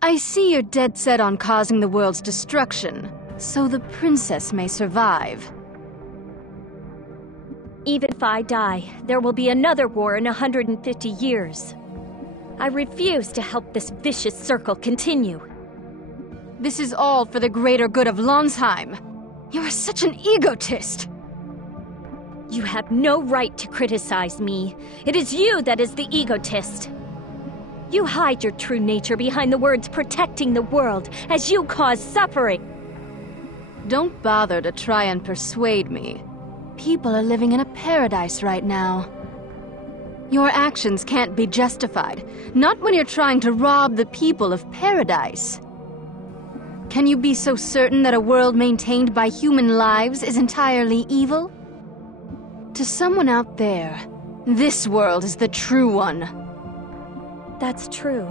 I see you're dead set on causing the world's destruction, so the princess may survive. Even if I die, there will be another war in 150 years. I refuse to help this vicious circle continue. This is all for the greater good of Lonsheim. You are such an egotist! You have no right to criticize me. It is you that is the egotist. You hide your true nature behind the words protecting the world as you cause suffering. Don't bother to try and persuade me. People are living in a paradise right now. Your actions can't be justified, not when you're trying to rob the people of paradise. Can you be so certain that a world maintained by human lives is entirely evil? To someone out there, this world is the true one. That's true.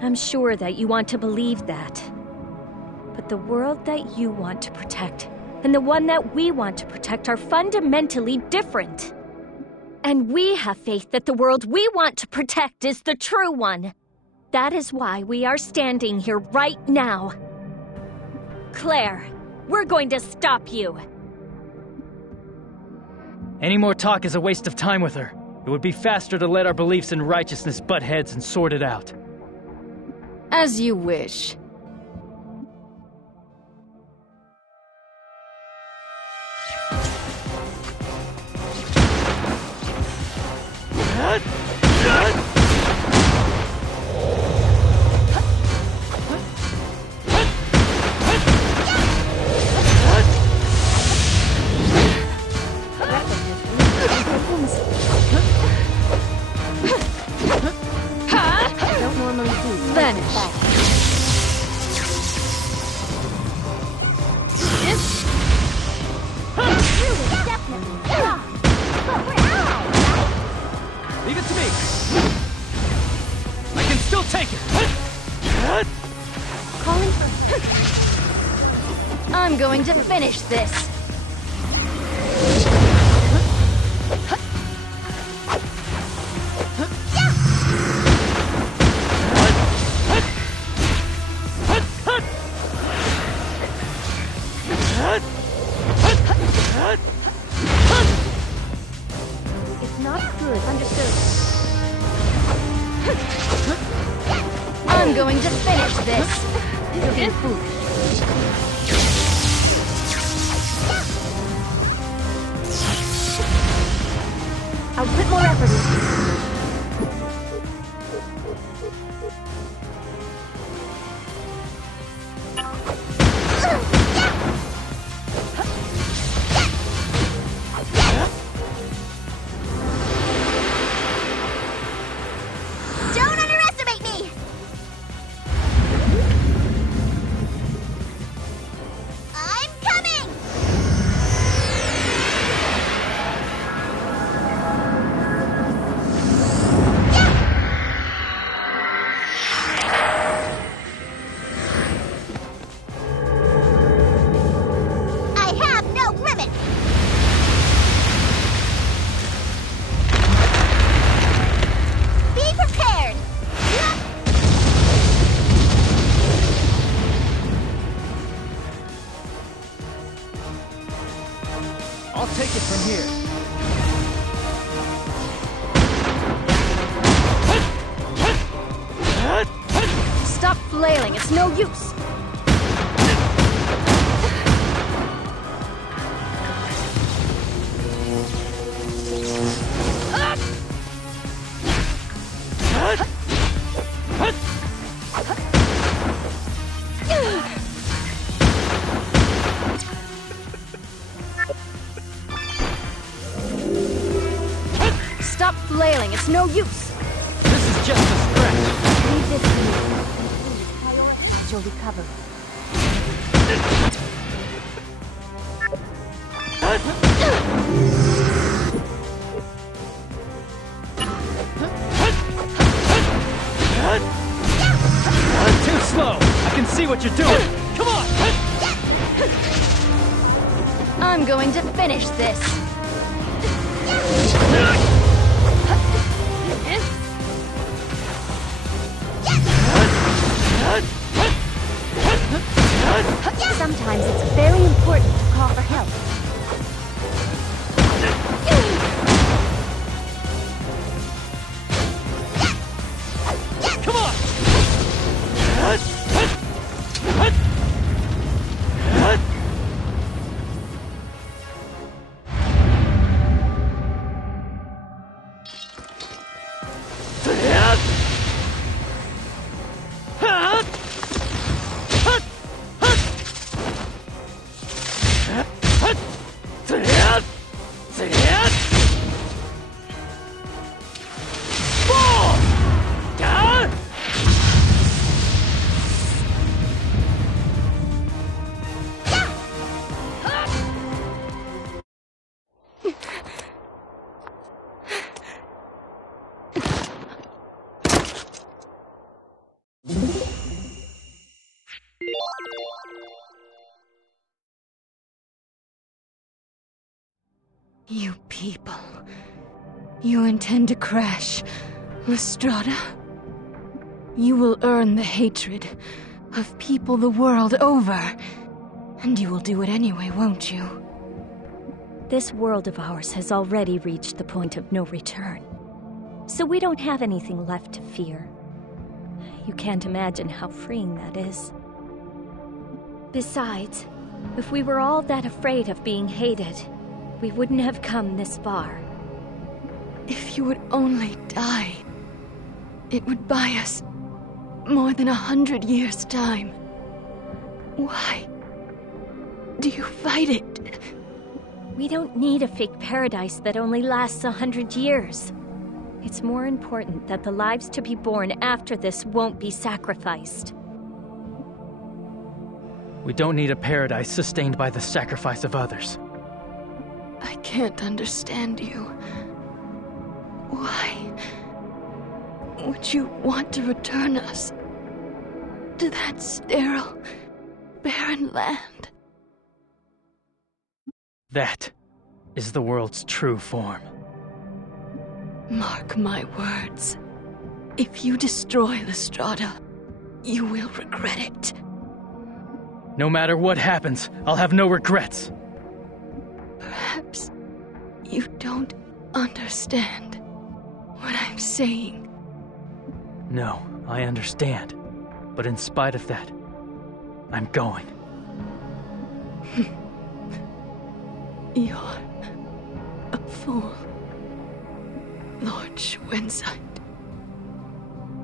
I'm sure that you want to believe that. But the world that you want to protect and the one that we want to protect are fundamentally different. And we have faith that the world we want to protect is the true one. That is why we are standing here right now. Claire, we're going to stop you. Any more talk is a waste of time with her. It would be faster to let our beliefs in righteousness butt heads and sort it out. As you wish. Leave it to me! I can still take it! Calling for... I'm going to finish this. It's not good. Understood. I'm going to finish this. You're being foolish. I'll put more effort into it. I'll take it from here. Stop flailing, it's no use. Stop flailing, it's no use. This is just a scratch. Leave this to me. Please prioritize your recovery. Too slow. I can see what you're doing. Come on. I'm going to finish this. You people. You intend to crash Lastrada? You will earn the hatred of people the world over. And you will do it anyway, won't you? This world of ours has already reached the point of no return. So we don't have anything left to fear. You can't imagine how freeing that is. Besides, if we were all that afraid of being hated, we wouldn't have come this far. If you would only die, it would buy us more than 100 years' time. Why do you fight it? We don't need a fake paradise that only lasts 100 years. It's more important that the lives to be born after this won't be sacrificed. We don't need a paradise sustained by the sacrifice of others. I can't understand you. Why would you want to return us to that sterile, barren land? That is the world's true form. Mark my words. If you destroy Lastrada, you will regret it. No matter what happens, I'll have no regrets. Perhaps you don't understand what I'm saying. No, I understand. But in spite of that, I'm going. You're a fool, Lord Schwenzeit.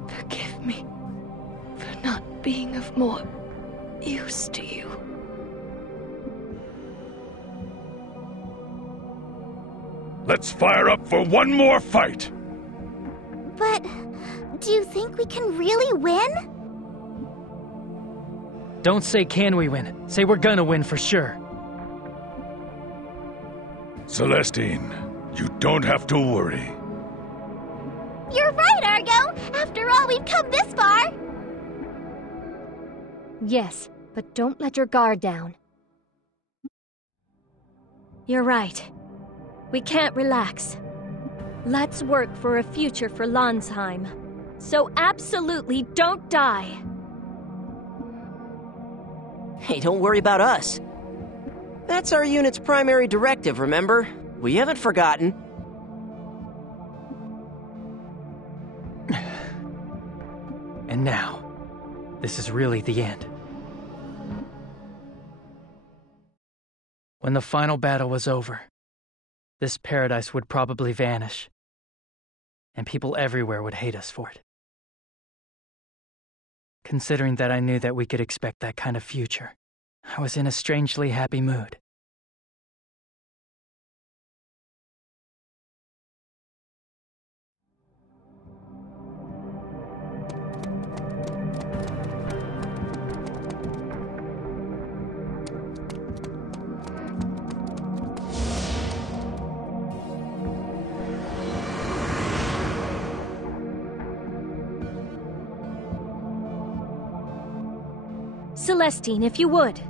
Forgive me for not being of more use to you. Let's fire up for one more fight! But do you think we can really win? Don't say can we win. Say we're gonna win for sure. Celestine, you don't have to worry. You're right, Argo! After all, we've come this far! Yes, but don't let your guard down. You're right. We can't relax. Let's work for a future for Landsheim. So absolutely don't die. Hey, don't worry about us. That's our unit's primary directive, remember? We haven't forgotten. And now, this is really the end. When the final battle was over, this paradise would probably vanish, and people everywhere would hate us for it. Considering that I knew that we could expect that kind of future, I was in a strangely happy mood. Celestine, if you would.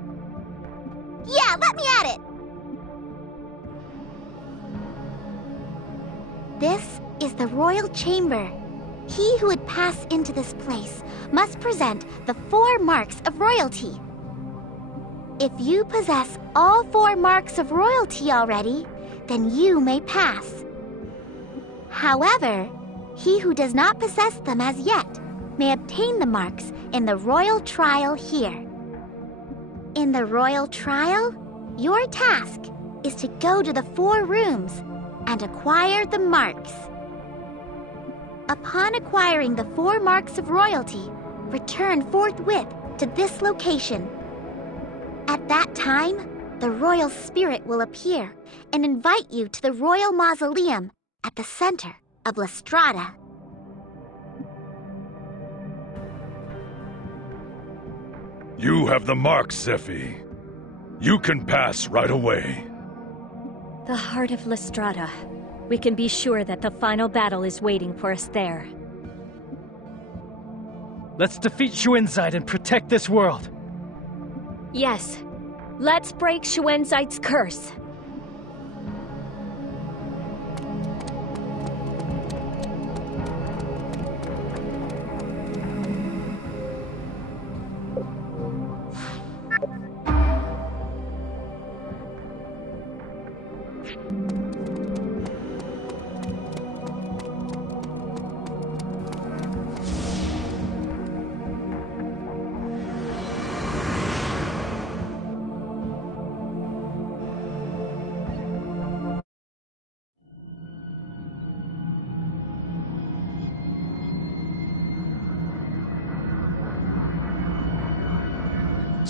Yeah, let me at it! This is the royal chamber. He who would pass into this place must present the 4 marks of royalty. If you possess all 4 marks of royalty already, then you may pass. However, he who does not possess them as yet may obtain the marks in the royal trial here. In the royal trial, your task is to go to the 4 rooms and acquire the marks. Upon acquiring the 4 marks of royalty, return forthwith to this location. At that time, the royal spirit will appear and invite you to the royal mausoleum at the center of Lastrada. You have the marks, Zephi. You can pass right away. The heart of Lastrada. We can be sure that the final battle is waiting for us there. Let's defeat Schwenzeit and protect this world. Yes. Let's break Schwenzeit's curse.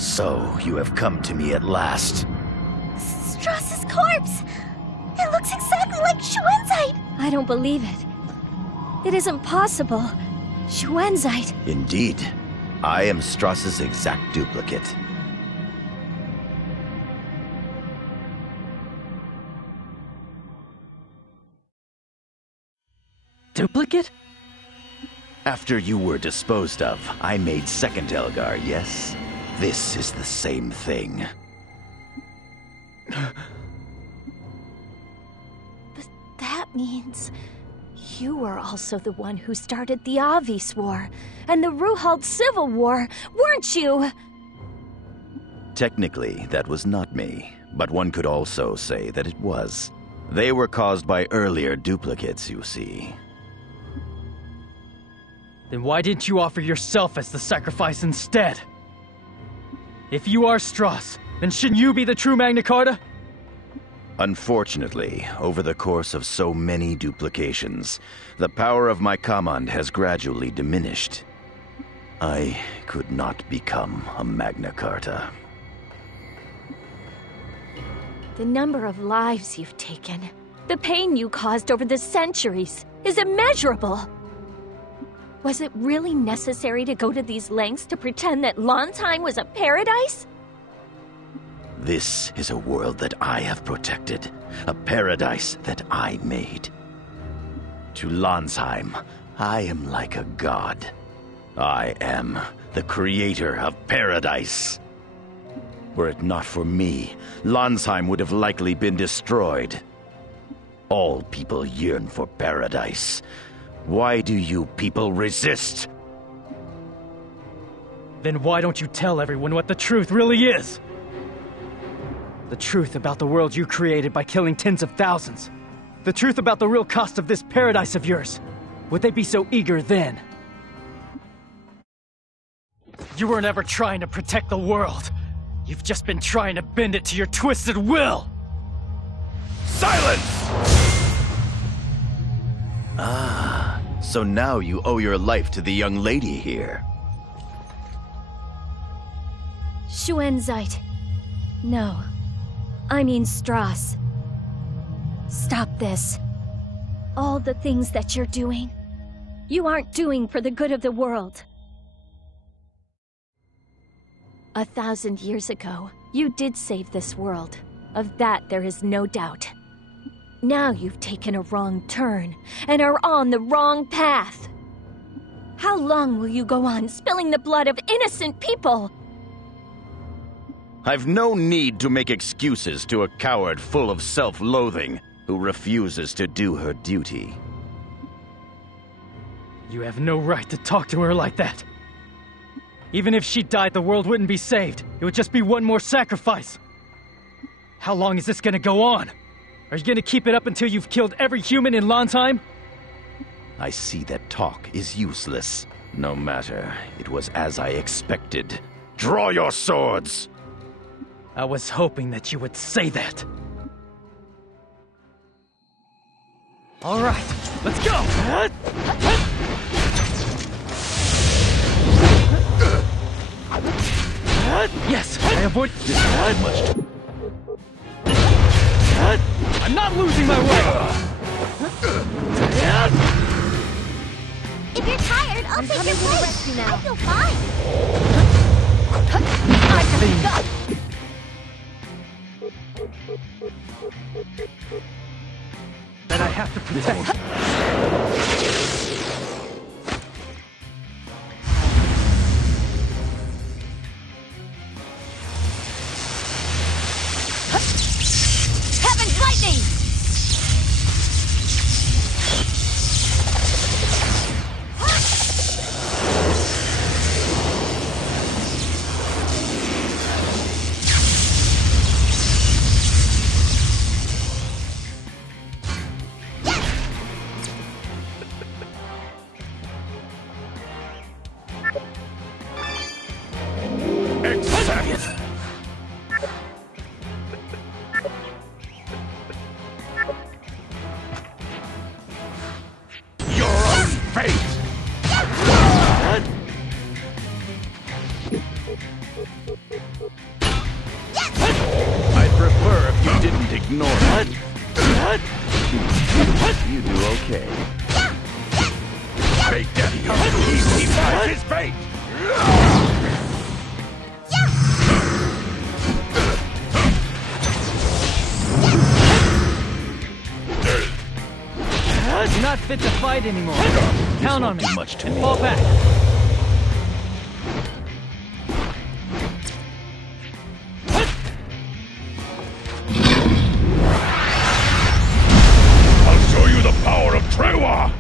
So, you have come to me at last. Strauss's corpse! It looks exactly like Shuenzite! I don't believe it. It isn't possible. Shuenzite. Indeed. I am Strauss's exact duplicate. Duplicate? After you were disposed of, I made second Elgar, yes? This is the same thing. That means you were also the one who started the Avis War and the Ruhald Civil War, weren't you? Technically, that was not me, but one could also say that it was. They were caused by earlier duplicates, you see. Then why didn't you offer yourself as the sacrifice instead? If you are Strauss, then shouldn't you be the true MagnaCarta? Unfortunately, over the course of so many duplications, the power of my command has gradually diminished. I could not become a MagnaCarta. The number of lives you've taken, the pain you caused over the centuries, is immeasurable. Was it really necessary to go to these lengths to pretend that Lansheim was a paradise? This is a world that I have protected, a paradise that I made. To Lansheim, I am like a god. I am the creator of paradise. Were it not for me, Lansheim would have likely been destroyed. All people yearn for paradise. Why do you people resist? Then why don't you tell everyone what the truth really is? The truth about the world you created by killing tens of thousands. The truth about the real cost of this paradise of yours. Would they be so eager then? You weren't ever trying to protect the world. You've just been trying to bend it to your twisted will! Silence! Ah, so now you owe your life to the young lady here. Shuenzite. No. I mean Strauss. Stop this. All the things that you're doing, you aren't doing for the good of the world. 1,000 years ago, you did save this world. Of that, there is no doubt. Now you've taken a wrong turn, and are on the wrong path. How long will you go on spilling the blood of innocent people? I've no need to make excuses to a coward full of self-loathing who refuses to do her duty. You have no right to talk to her like that. Even if she died, the world wouldn't be saved. It would just be one more sacrifice. How long is this gonna go on? Are you gonna keep it up until you've killed every human in Lansheim? I see that talk is useless. No matter, it was as I expected. Draw your swords! I was hoping that you would say that. All right, let's go! Yes, I avoid this much. I'm not losing my way! If you're tired, I'll take your place. I feel fine. I can go! That I have to protect. Heaven's lightning! You do okay. Bait Daddy! He finds his bait! You're not fit to fight anymore. Count on me. Much to and me. fall back. I'll show you the power of Trewa!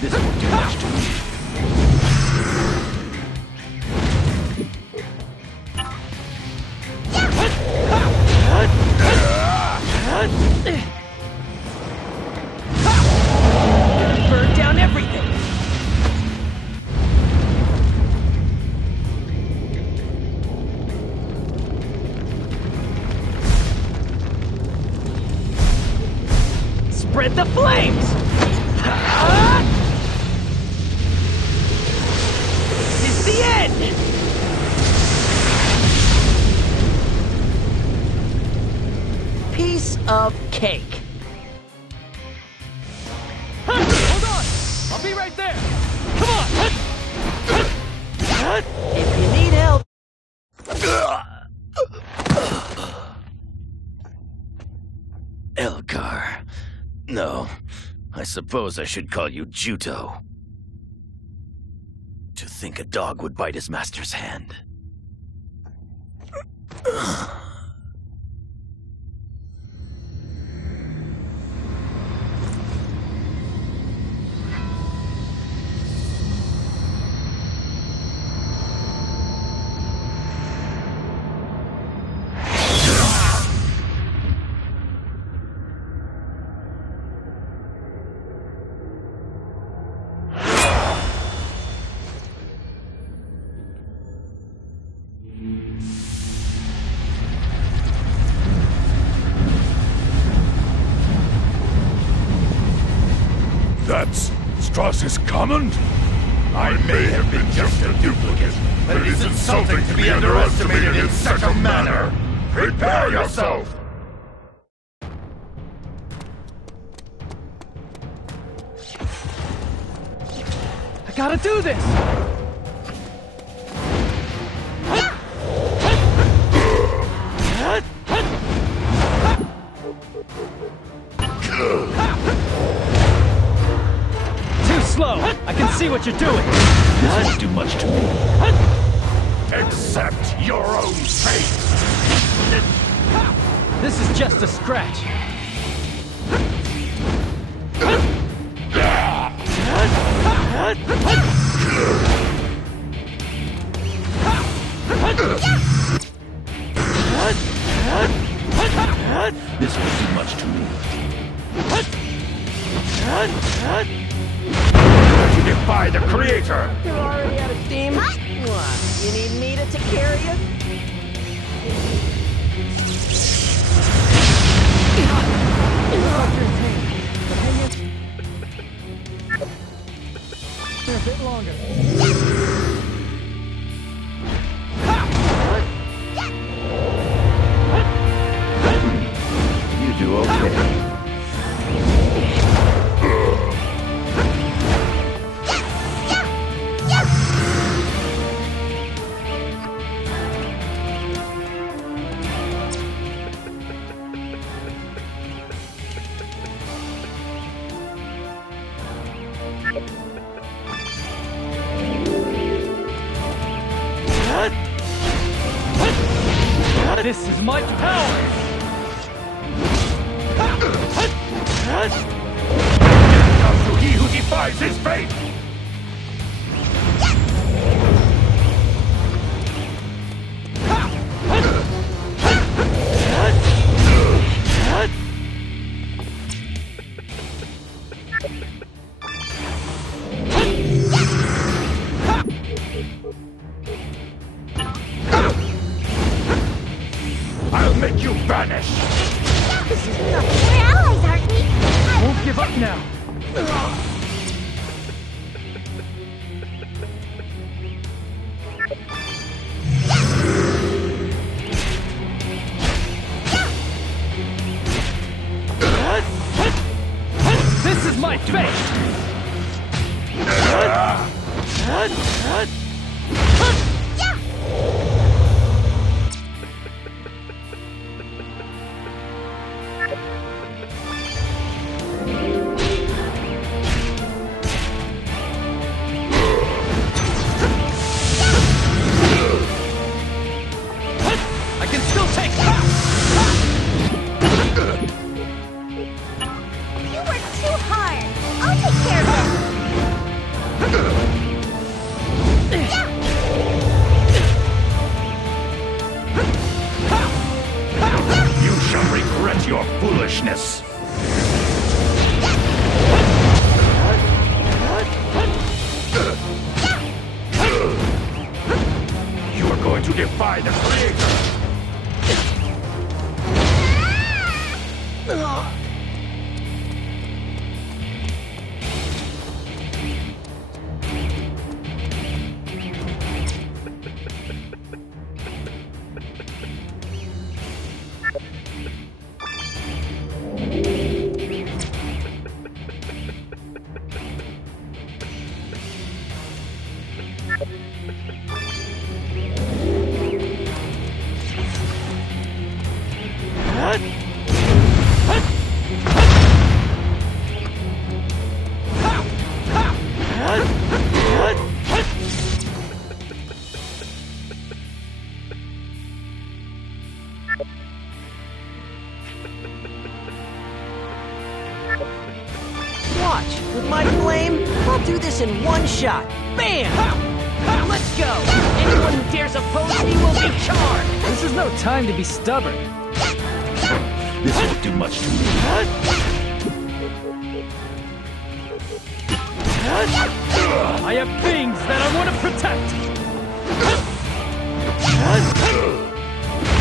This won't do much to me. Burn down everything! Spread the flames! It's the end! Piece of cake. Hold on! I'll be right there! Come on! If you need help... Elgar. No, I suppose I should call you Juto. To think a dog would bite his master's hand. That's Strauss's command? I may have been just a duplicate, but it is insulting to be underestimated in such a manner. Prepare yourself! I gotta do this! Too slow! I can see what you're doing! This won't do much to me. Accept your own fate! This is just a scratch. This won't do much to me. You defy the Creator! You're already out of steam? What? You need me to take care of you? A bit longer. You do okay. This is my power! Comes to he who defies his fate! I'll make you vanish! We're allies, aren't we? Won't give up now! This is my fate! I can still take it! You work too hard. I'll take care of You shall regret your foolishness! You are going to defy the Creator! Watch, with my flame, I'll do this in one shot. Bam! Let's go! Anyone who dares oppose me will be charred! This is no time to be stubborn. This won't do much to me. I have things that I want to protect!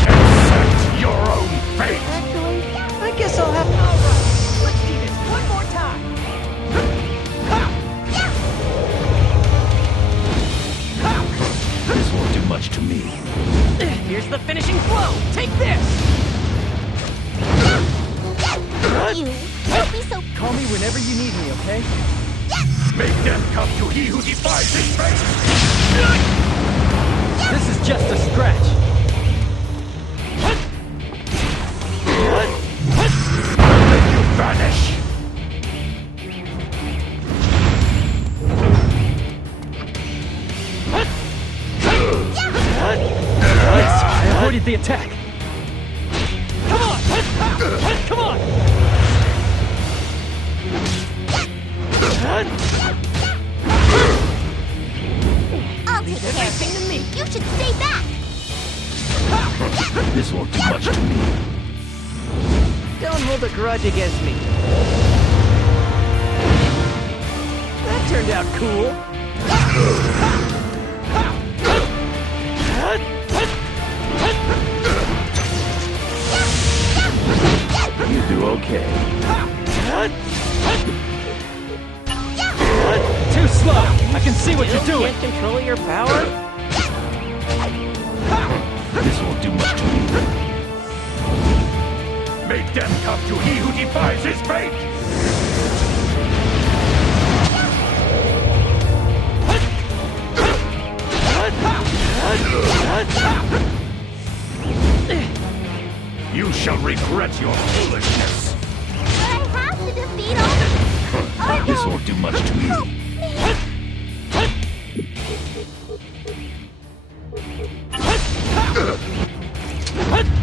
Accept your own fate! I guess I'll have... Alright, let's do this one more time! This won't do much to me. Here's the finishing blow! Take this! you. Don't be so... Call me whenever you need me, okay? Make them come to he who defies his fate! This is just a scratch. I'll make you vanish! Yes, I avoided the attack. Come on! Come on! I'll take care of it. You should stay back. This won't do much to me. Don't hold a grudge against me. That turned out cool. You do okay. Too slow! I can see what you're doing! Can't control your power? This won't do much to me. Make them come to he who defies his fate! You shall regret your foolishness. But I have to defeat all the... Oh, This won't do much to me. help me.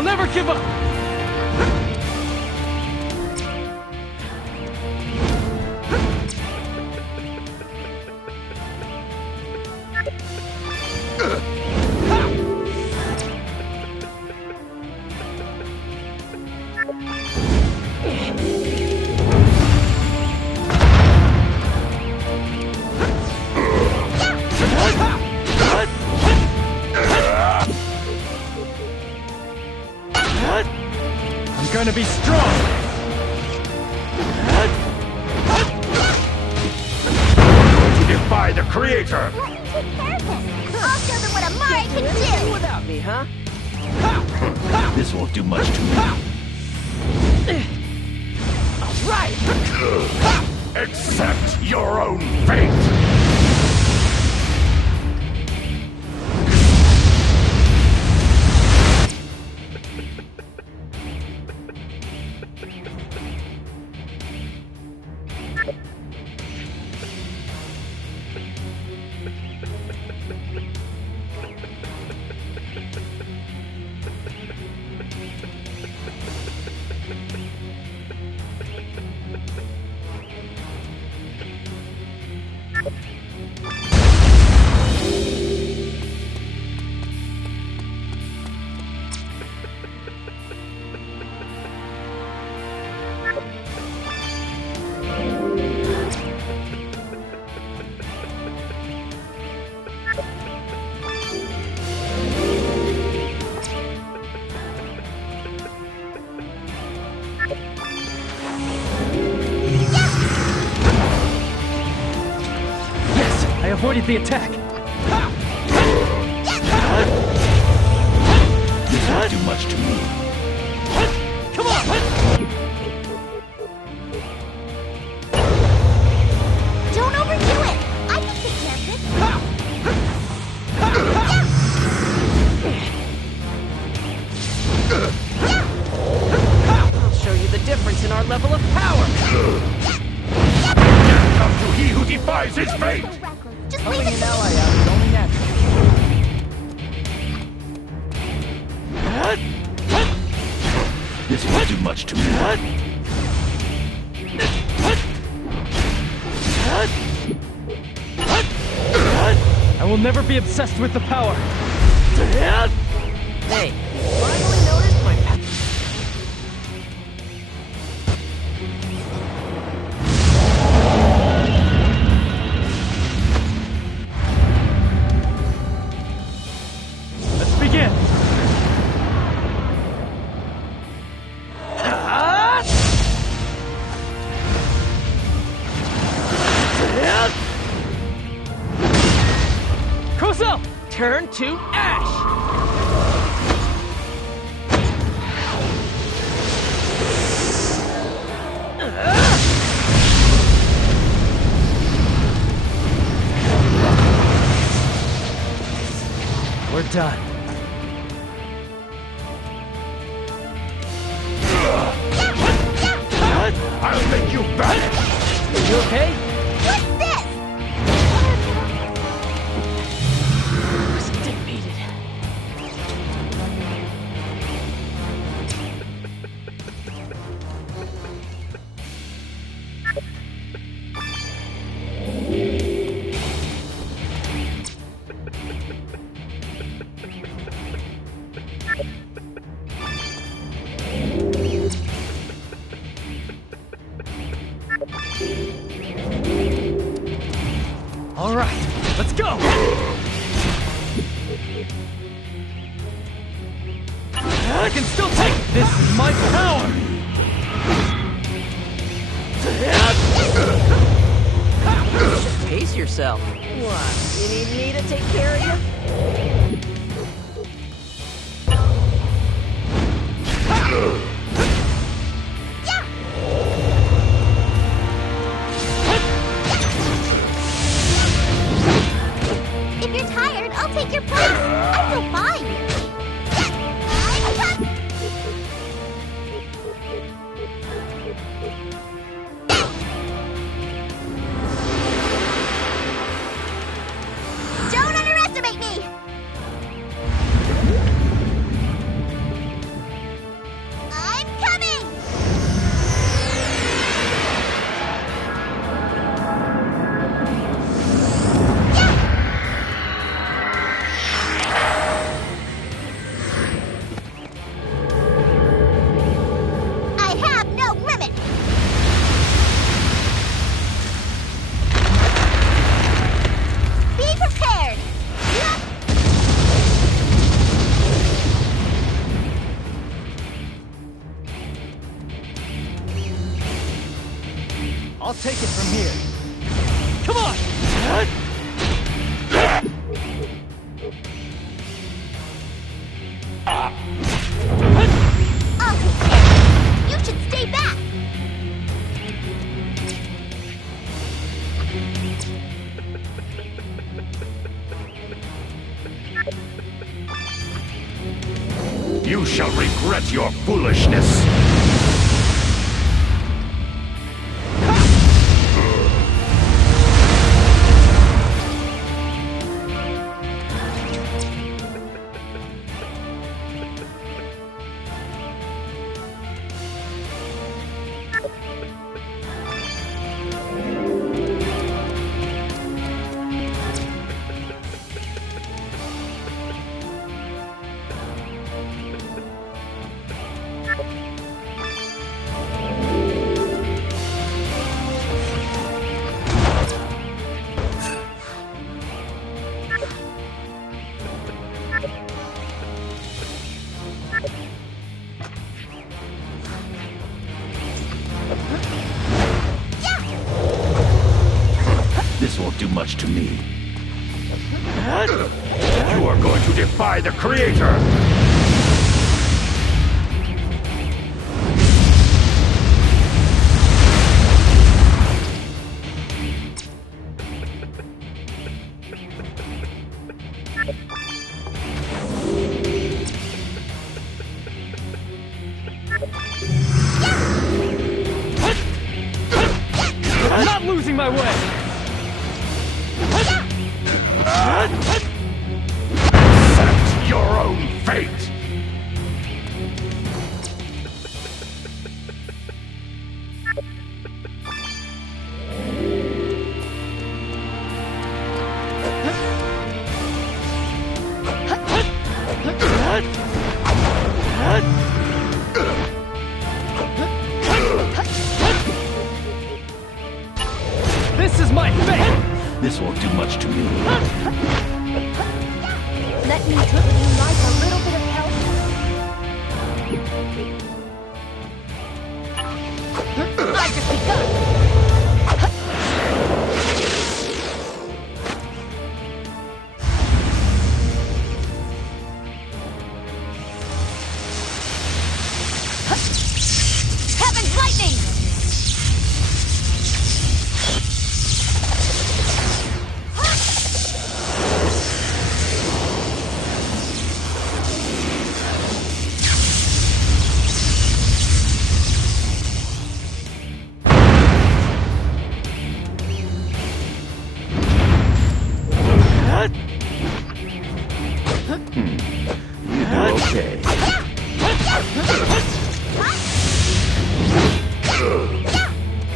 I'll never give up! I'm gonna be strong! To defy the Creator! Let me take care of this. I'll show them what a Mari can do. Without me, huh? This won't do much to me. Right! Accept your own fate! I avoided the attack! This won't do much to me. Come on! Don't overdo it. I can take care of this. I'll show you the difference in our level of power! Death comes to he who defies his fate! Just leave Helping it an to ally me. out is only natural. This won't do much to me. I will never be obsessed with the power! Hey, finally noticed my... Let's begin! Crosel! Turn to ash! We're done. I'll make you vanish! You okay? What's this? Was defeated. All right, let's go! I can still take it! This is my power! Pace yourself. What? You need me to take care of you? If you're tired, I'll take your place. I feel fine. Don't underestimate me! You shall regret your foolishness! This won't do much to me. You are going to defy the Creator! I'm not losing my way! Accept your own fate! This is my fate! This won't do much to me. Let me give you like a little bit of help. I just begun. Heaven's lightning! Okay.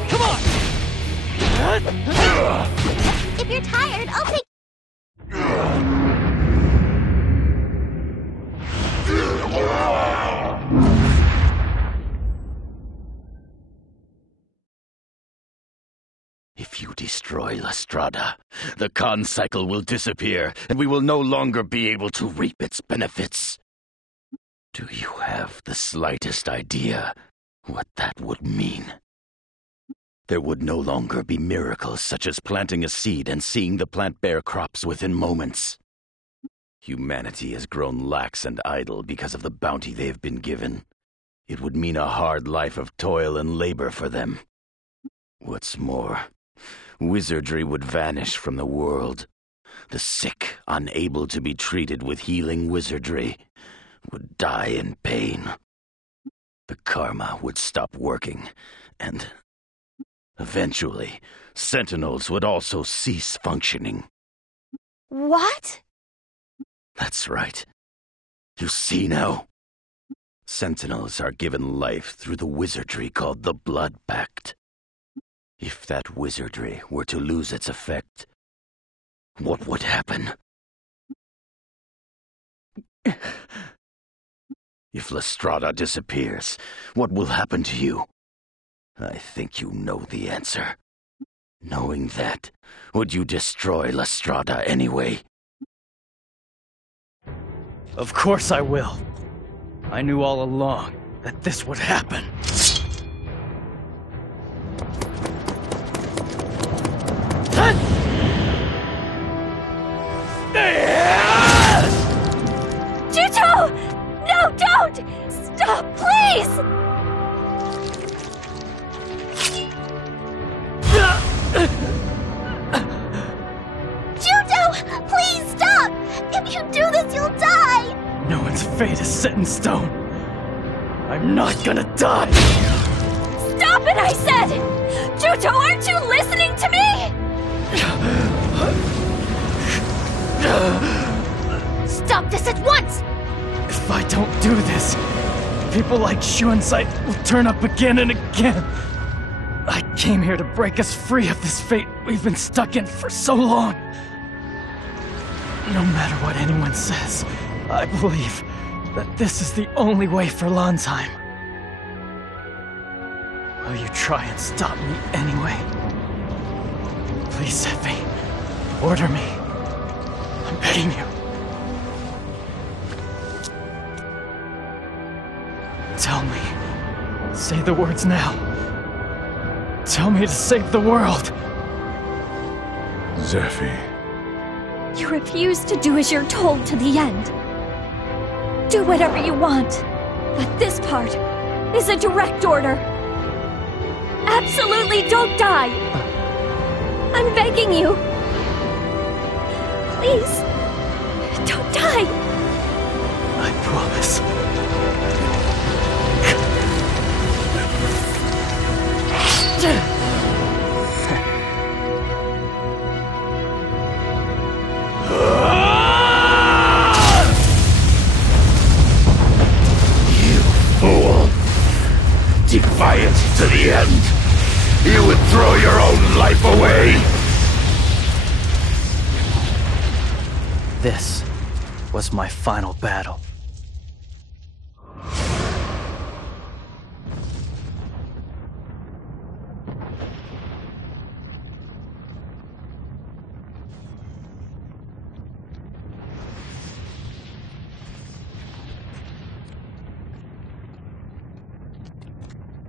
Come on! If you're tired, I'll take... If you destroy Lastrada, the Khan cycle will disappear, and we will no longer be able to reap its benefits. Do you have the slightest idea what that would mean? There would no longer be miracles such as planting a seed and seeing the plant bear crops within moments. Humanity has grown lax and idle because of the bounty they have been given. It would mean a hard life of toil and labor for them. What's more, wizardry would vanish from the world. The sick, unable to be treated with healing wizardry, would die in pain. The karma would stop working, and eventually, sentinels would also cease functioning. What? That's right. You see now? Sentinels are given life through the wizardry called the Blood Pact. If that wizardry were to lose its effect, what would happen? If Lastrada disappears, what will happen to you? I think you know the answer. Knowing that, would you destroy Lastrada anyway? Of course I will. I knew all along that this would happen. Juto! No, don't! Stop, please! Everyone's fate is set in stone. I'm not gonna die! Stop it, I said! Juto, aren't you listening to me? Stop this at once! If I don't do this, people like Shuensai will turn up again and again. I came here to break us free of this fate we've been stuck in for so long. No matter what anyone says, I believe that this is the only way for Lansheim. Will you try and stop me anyway? Please, Sephi, order me. I'm begging you. Tell me. Say the words now. Tell me to save the world. Zephy. You refuse to do as you're told to the end. Do whatever you want, but this part is a direct order. Absolutely don't die! I'm begging you. Please, don't die! I promise. You fool! Defiant to the end! You would throw your own life away! This was my final battle.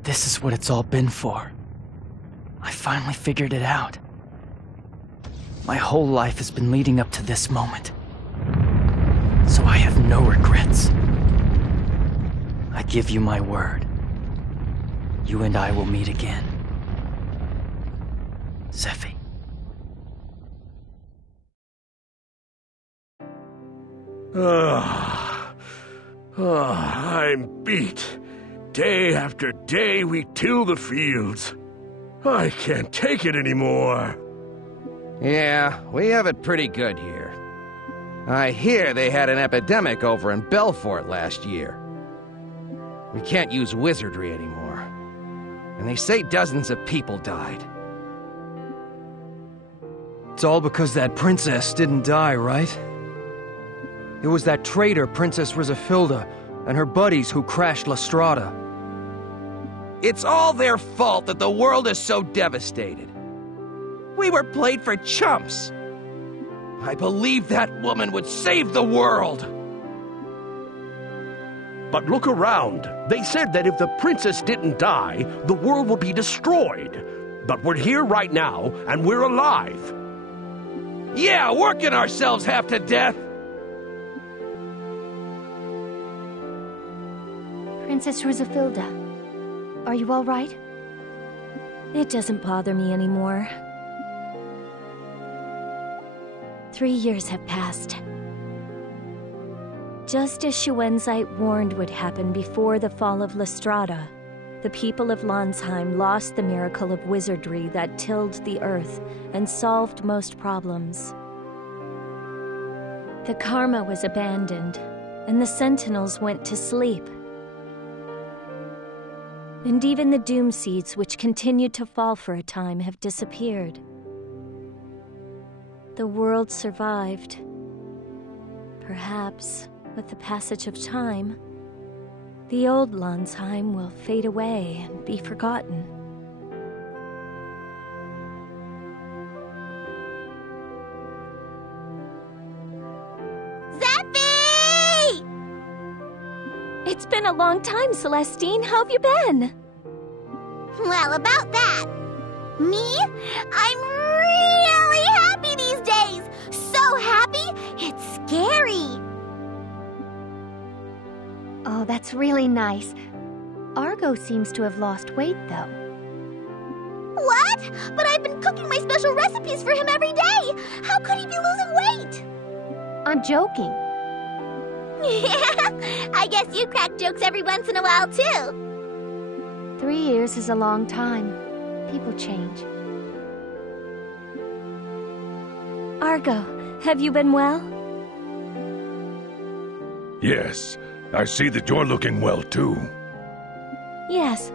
This is what it's all been for. I finally figured it out. My whole life has been leading up to this moment. So I have no regrets. I give you my word. You and I will meet again. Zephy. I'm beat. Day after day we till the fields. I can't take it anymore. Yeah, we have it pretty good here. I hear they had an epidemic over in Belfort last year. We can't use wizardry anymore. And they say dozens of people died. It's all because that princess didn't die, right? It was that traitor, Princess Rizafilda, and her buddies who crashed Lastrada. It's all their fault that the world is so devastated. We were played for chumps. I believe that woman would save the world. But look around. They said that if the princess didn't die, the world would be destroyed. But we're here right now, and we're alive. Yeah, working ourselves half to death. Princess Rizafilda, are you all right? It doesn't bother me anymore. 3 years have passed. Just as Shuensai warned would happen before the fall of Lastrada, the people of Lansheim lost the miracle of wizardry that tilled the earth and solved most problems. The Karma was abandoned, and the Sentinels went to sleep. And even the Doom Seeds, which continued to fall for a time, have disappeared. The world survived. Perhaps, with the passage of time, the old Lansheim will fade away and be forgotten. Zephy! It's been a long time, Celestine. How have you been? Well, about that. Me? I'm really happy these days. So happy, it's scary. Oh, that's really nice. Argo seems to have lost weight, though. What? But I've been cooking my special recipes for him every day. How could he be losing weight? I'm joking. I guess you crack jokes every once in a while, too. 3 years is a long time. People change. Argo, have you been well? Yes, I see that you're looking well, too. Yes.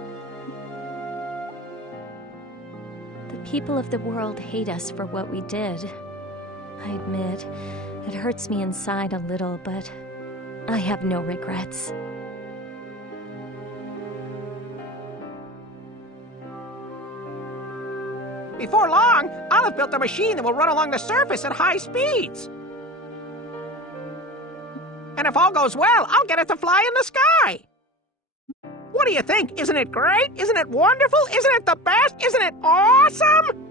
The people of the world hate us for what we did. I admit, it hurts me inside a little, but I have no regrets. Before long, I'll have built a machine that will run along the surface at high speeds. And if all goes well, I'll get it to fly in the sky. What do you think? Isn't it great? Isn't it wonderful? Isn't it the best? Isn't it awesome?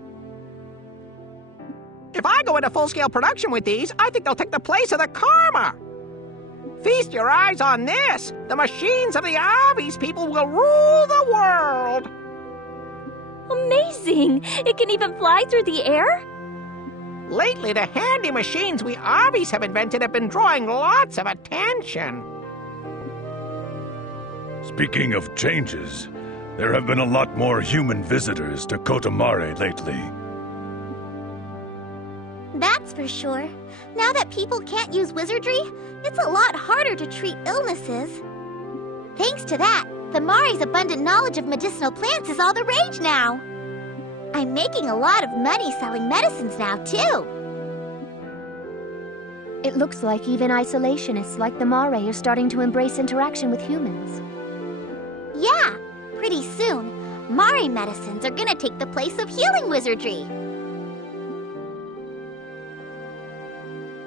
If I go into full-scale production with these, I think they'll take the place of the Karma. Feast your eyes on this. The machines of the Avi's people will rule the world. Amazing! It can even fly through the air? Lately, the handy machines we Avis have invented have been drawing lots of attention. Speaking of changes, there have been a lot more human visitors to Kotamare lately. That's for sure. Now that people can't use wizardry, it's a lot harder to treat illnesses. Thanks to that, the Mari's abundant knowledge of medicinal plants is all the rage now. I'm making a lot of money selling medicines now, too. It looks like even isolationists like the Mare are starting to embrace interaction with humans. Yeah, pretty soon, Mari medicines are gonna take the place of healing wizardry.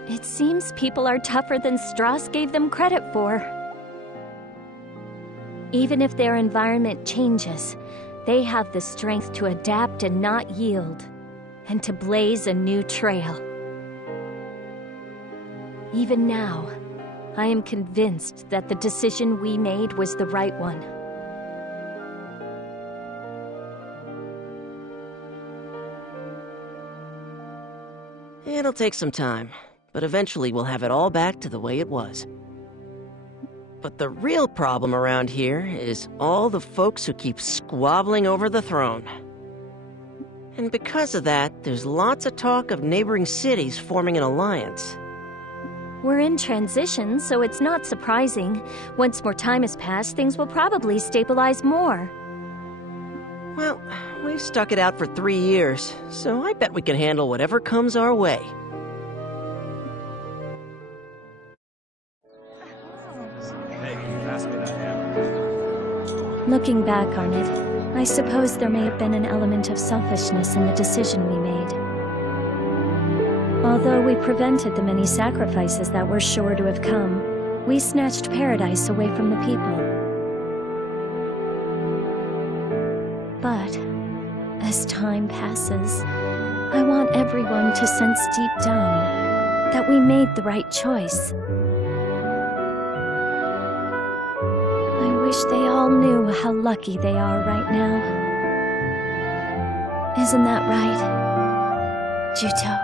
It seems people are tougher than Strauss gave them credit for. Even if their environment changes, they have the strength to adapt and not yield, and to blaze a new trail. Even now, I am convinced that the decision we made was the right one. It'll take some time, but eventually we'll have it all back to the way it was. But the real problem around here is all the folks who keep squabbling over the throne. And because of that, there's lots of talk of neighboring cities forming an alliance. We're in transition, so it's not surprising. Once more time has passed, things will probably stabilize more. Well, we've stuck it out for 3 years, so I bet we can handle whatever comes our way. Looking back on it, I suppose there may have been an element of selfishness in the decision we made. Although we prevented the many sacrifices that were sure to have come, we snatched paradise away from the people. But, as time passes, I want everyone to sense deep down that we made the right choice. I wish they all knew how lucky they are right now. Isn't that right, Juto?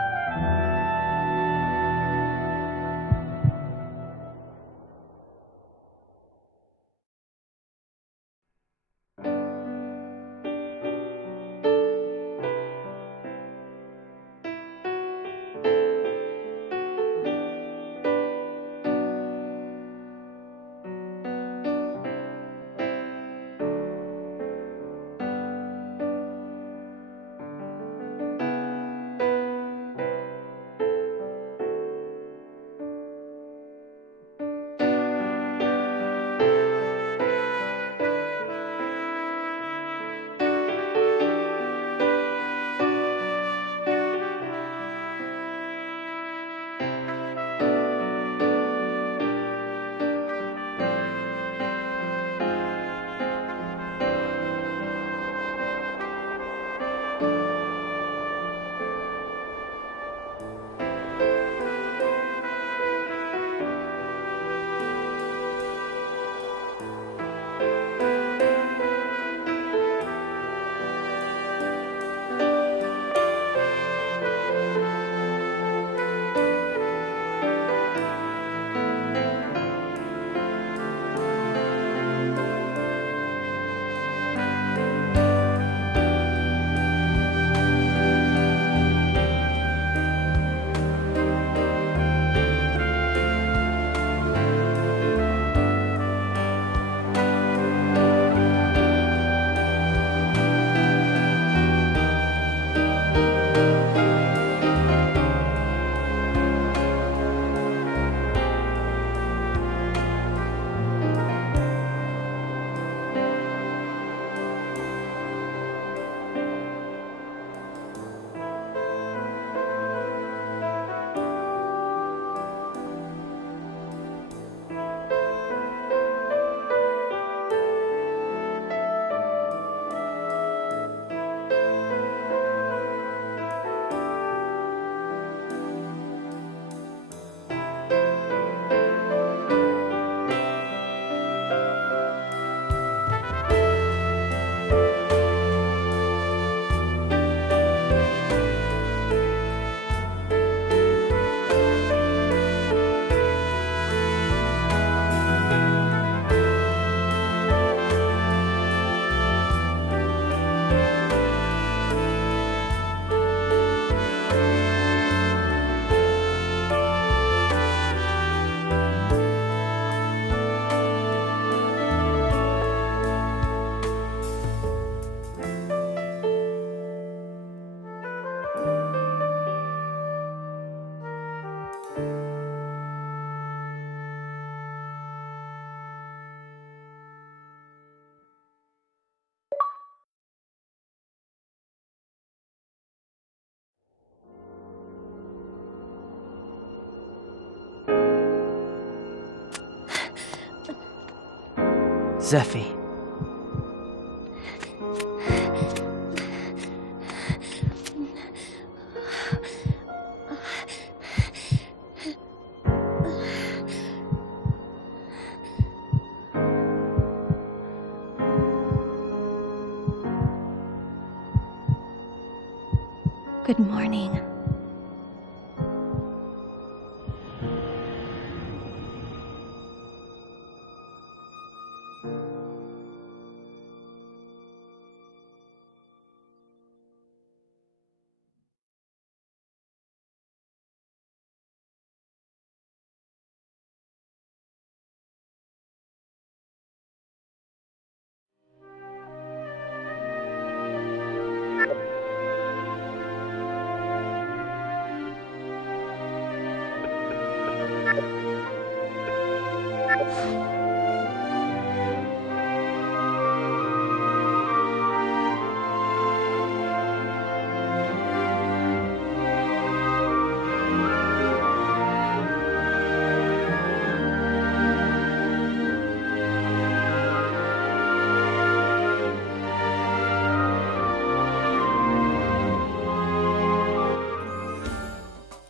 Zeffy. Good morning.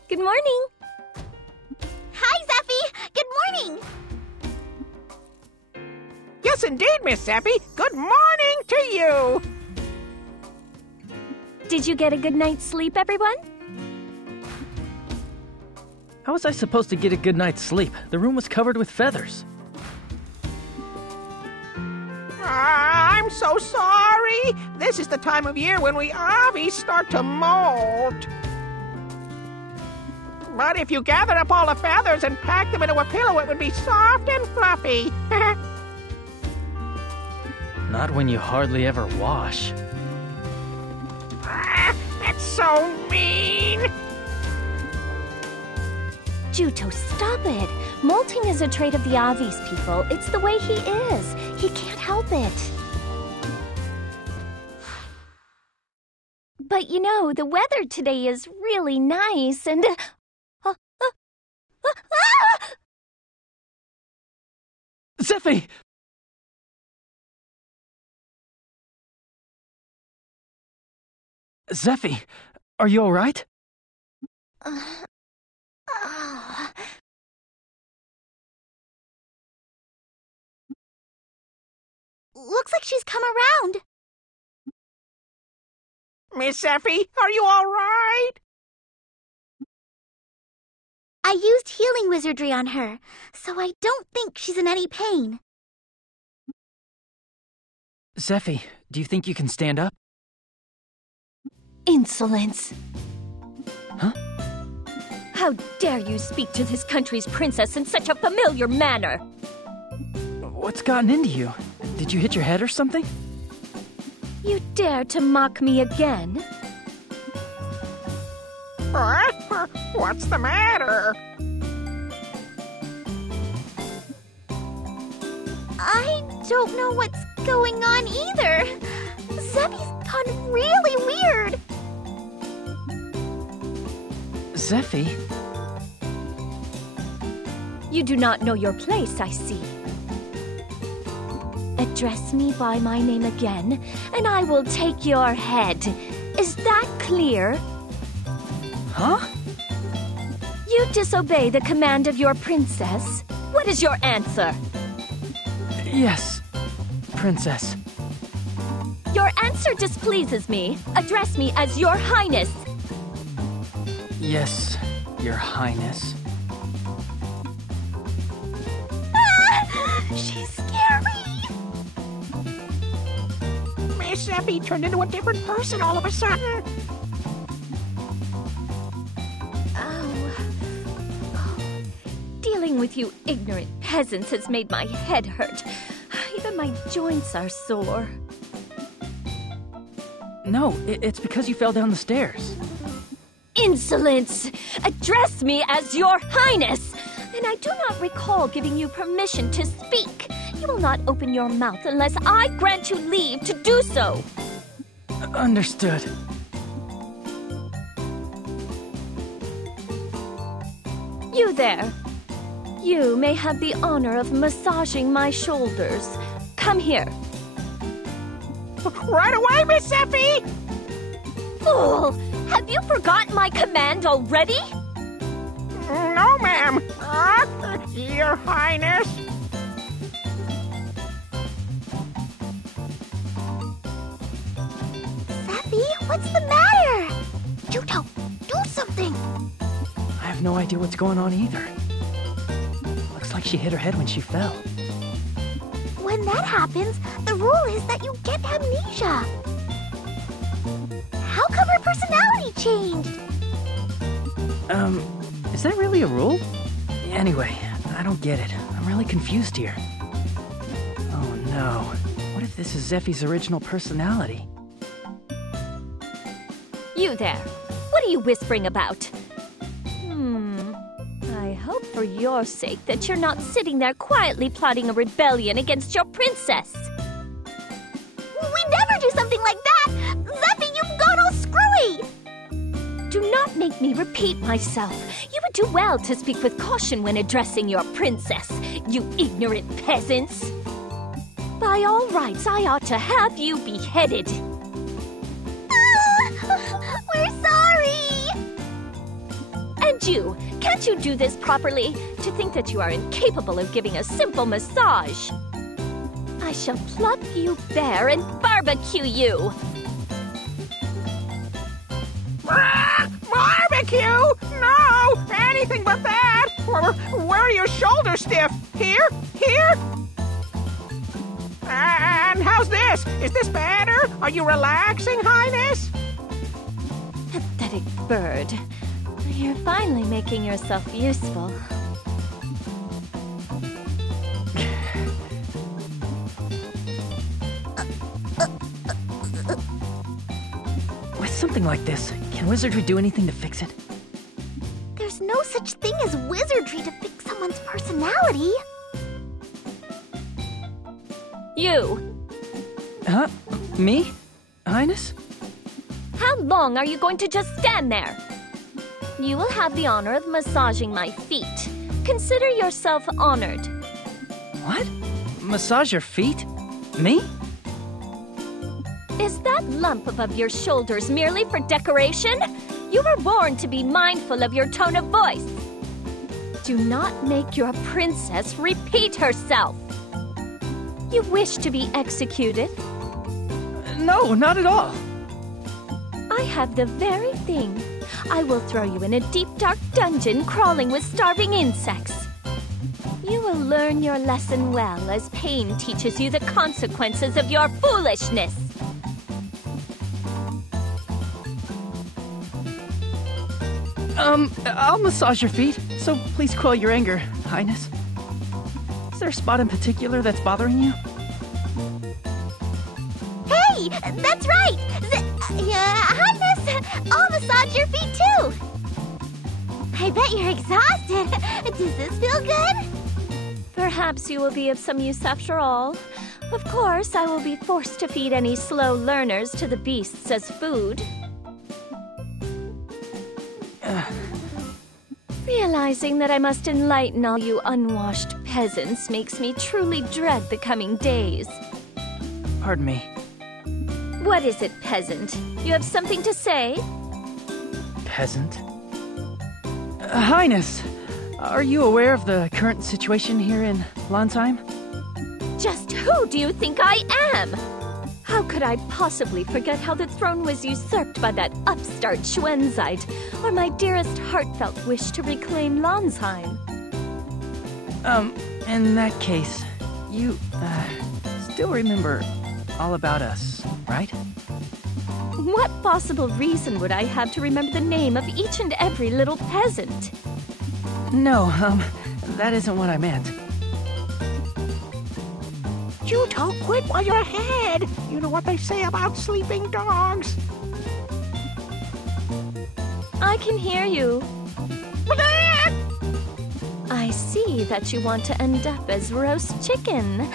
Good morning. Hi, Zeffy. Good morning. Yes, indeed, Miss Zeffy. Good morning to you. Did you get a good night's sleep, everyone? How was I supposed to get a good night's sleep? The room was covered with feathers. I'm so sorry. This is the time of year when we Avies start to molt. But if you gathered up all the feathers and packed them into a pillow, it would be soft and fluffy. Not when you hardly ever wash. That's so mean. Juto, stop it. Molting is a trait of the Avies people. It's the way he is. He can't help it. But you know, the weather today is really nice and... Zeffy! Zeffy, are you all right? Looks like she's come around. Miss Zeffy, are you all right? I used healing wizardry on her, so I don't think she's in any pain. Zeffy, do you think you can stand up? Insolence! Huh? How dare you speak to this country's princess in such a familiar manner? What's gotten into you? Did you hit your head or something? You dare to mock me again? What's the matter? I don't know what's going on either. Zeffy's gone really weird. Zeffy? You do not know your place, I see. Address me by my name again, and I will take your head. Is that clear? Huh? You disobey the command of your princess? What is your answer? Yes, Princess. Your answer displeases me. Address me as Your Highness. Yes, Your Highness. She's scary. Miss Zeffy turned into a different person all of a sudden. Dealing with you ignorant peasants has made my head hurt. Even my joints are sore. No, it's because you fell down the stairs. Insolence! Address me as Your Highness! And I do not recall giving you permission to speak. You will not open your mouth unless I grant you leave to do so. Understood. You there. You may have the honor of massaging my shoulders. come here. Right away, Miss Zeffy! Fool! Have you forgotten my command already? No, ma'am. Your Highness. Zeffy, what's the matter? Juto, do something! I have no idea what's going on either. Looks like she hit her head when she fell. When that happens, the rule is that you get amnesia. How come her personality changed? Is that really a rule? Anyway, I don't get it. I'm really confused here. Oh no. What if this is Zeffy's original personality? You there. What are you whispering about? I hope for your sake that you're not sitting there quietly plotting a rebellion against your princess. We never do something like that! Zeffy, you've gone all screwy! Do not make me repeat myself. You would do well to speak with caution when addressing your princess, you ignorant peasants. By all rights, I ought to have you beheaded. We're sorry! And you, can't you do this properly? To think that you are incapable of giving a simple massage. I shall pluck you bare and barbecue you. Barbecue? No! Anything but that! Where are your shoulders stiff? Here? Here? And how's this? Is this better? Are you relaxing, Highness? Pathetic bird. You're finally making yourself useful. With something like this, can wizardry do anything to fix it? There's no such thing as wizardry to fix someone's personality. You! Huh? Me? Highness? How long are you going to just stand there? You will have the honor of massaging my feet. Consider yourself honored. What? Massage your feet? Me? Is that lump above your shoulders merely for decoration? You were born to be mindful of your tone of voice. Do not make your princess repeat herself. You wish to be executed? No, not at all. I have the very thing. I will throw you in a deep, dark dungeon crawling with starving insects. You will learn your lesson well as pain teaches you the consequences of your foolishness. I'll massage your feet, so please quell your anger, Highness. Is there a spot in particular that's bothering you? Hey, that's right! Highness, I'll massage your feet too! I bet you're exhausted. Does this feel good? Perhaps you will be of some use after all. Of course, I will be forced to feed any slow learners to the beasts as food. Realizing that I must enlighten all you unwashed peasants makes me truly dread the coming days. Pardon me. What is it, peasant? You have something to say? Peasant? Highness, are you aware of the current situation here in Lansheim? Just who do you think I am? How could I possibly forget how the throne was usurped by that upstart Schwenzite, or my dearest heartfelt wish to reclaim Lansheim? In that case, you, still remember all about us, right? What possible reason would I have to remember the name of each and every little peasant? No, that isn't what I meant. Juto, quit while you're ahead. You know what they say about sleeping dogs. I can hear you. I see that you want to end up as roast chicken.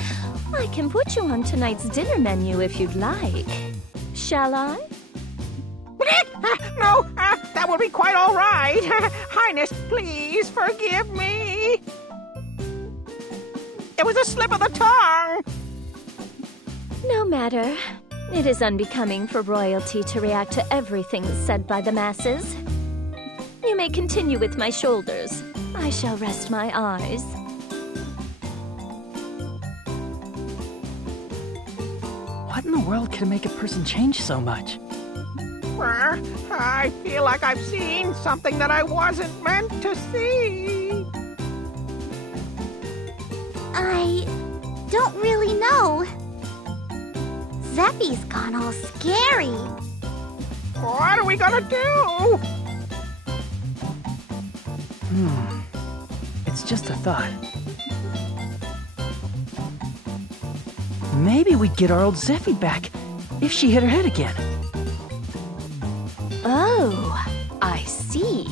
I can put you on tonight's dinner menu if you'd like. Shall I? No, that would be quite all right. Highness, please forgive me. It was a slip of the tongue. No matter. It is unbecoming for royalty to react to everything said by the masses. You may continue with my shoulders. I shall rest my eyes. What in the world could make a person change so much? I feel like I've seen something that I wasn't meant to see. I don't really know. Zeffy's gone all scary. What are we gonna do? It's just a thought. Maybe we'd get our old Zeffy back if she hit her head again. Oh, I see.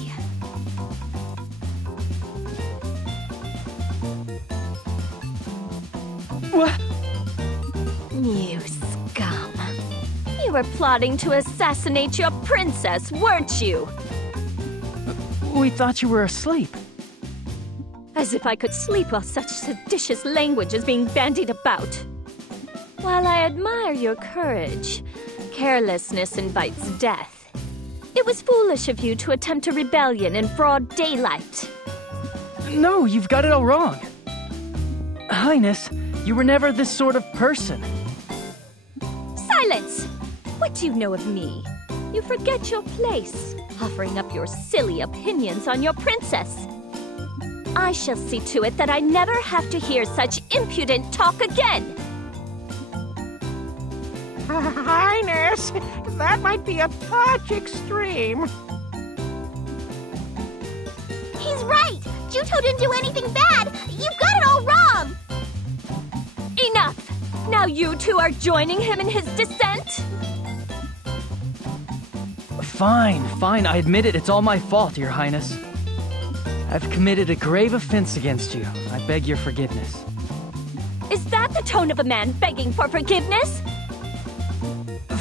What? You scum. You were plotting to assassinate your princess, weren't you? We thought you were asleep. As if I could sleep while such seditious language is being bandied about. While I admire your courage, carelessness invites death. It was foolish of you to attempt a rebellion in broad daylight. No, you've got it all wrong. Highness, you were never this sort of person. Silence! What do you know of me? You forget your place, offering up your silly opinions on your princess. I shall see to it that I never have to hear such impudent talk again. Highness, that might be a touch extreme. He's right! Juto didn't do anything bad! You've got it all wrong! Enough! Now you two are joining him in his descent? Fine, fine, I admit it. It's all my fault, Your Highness. I've committed a grave offense against you. I beg your forgiveness. Is that the tone of a man begging for forgiveness?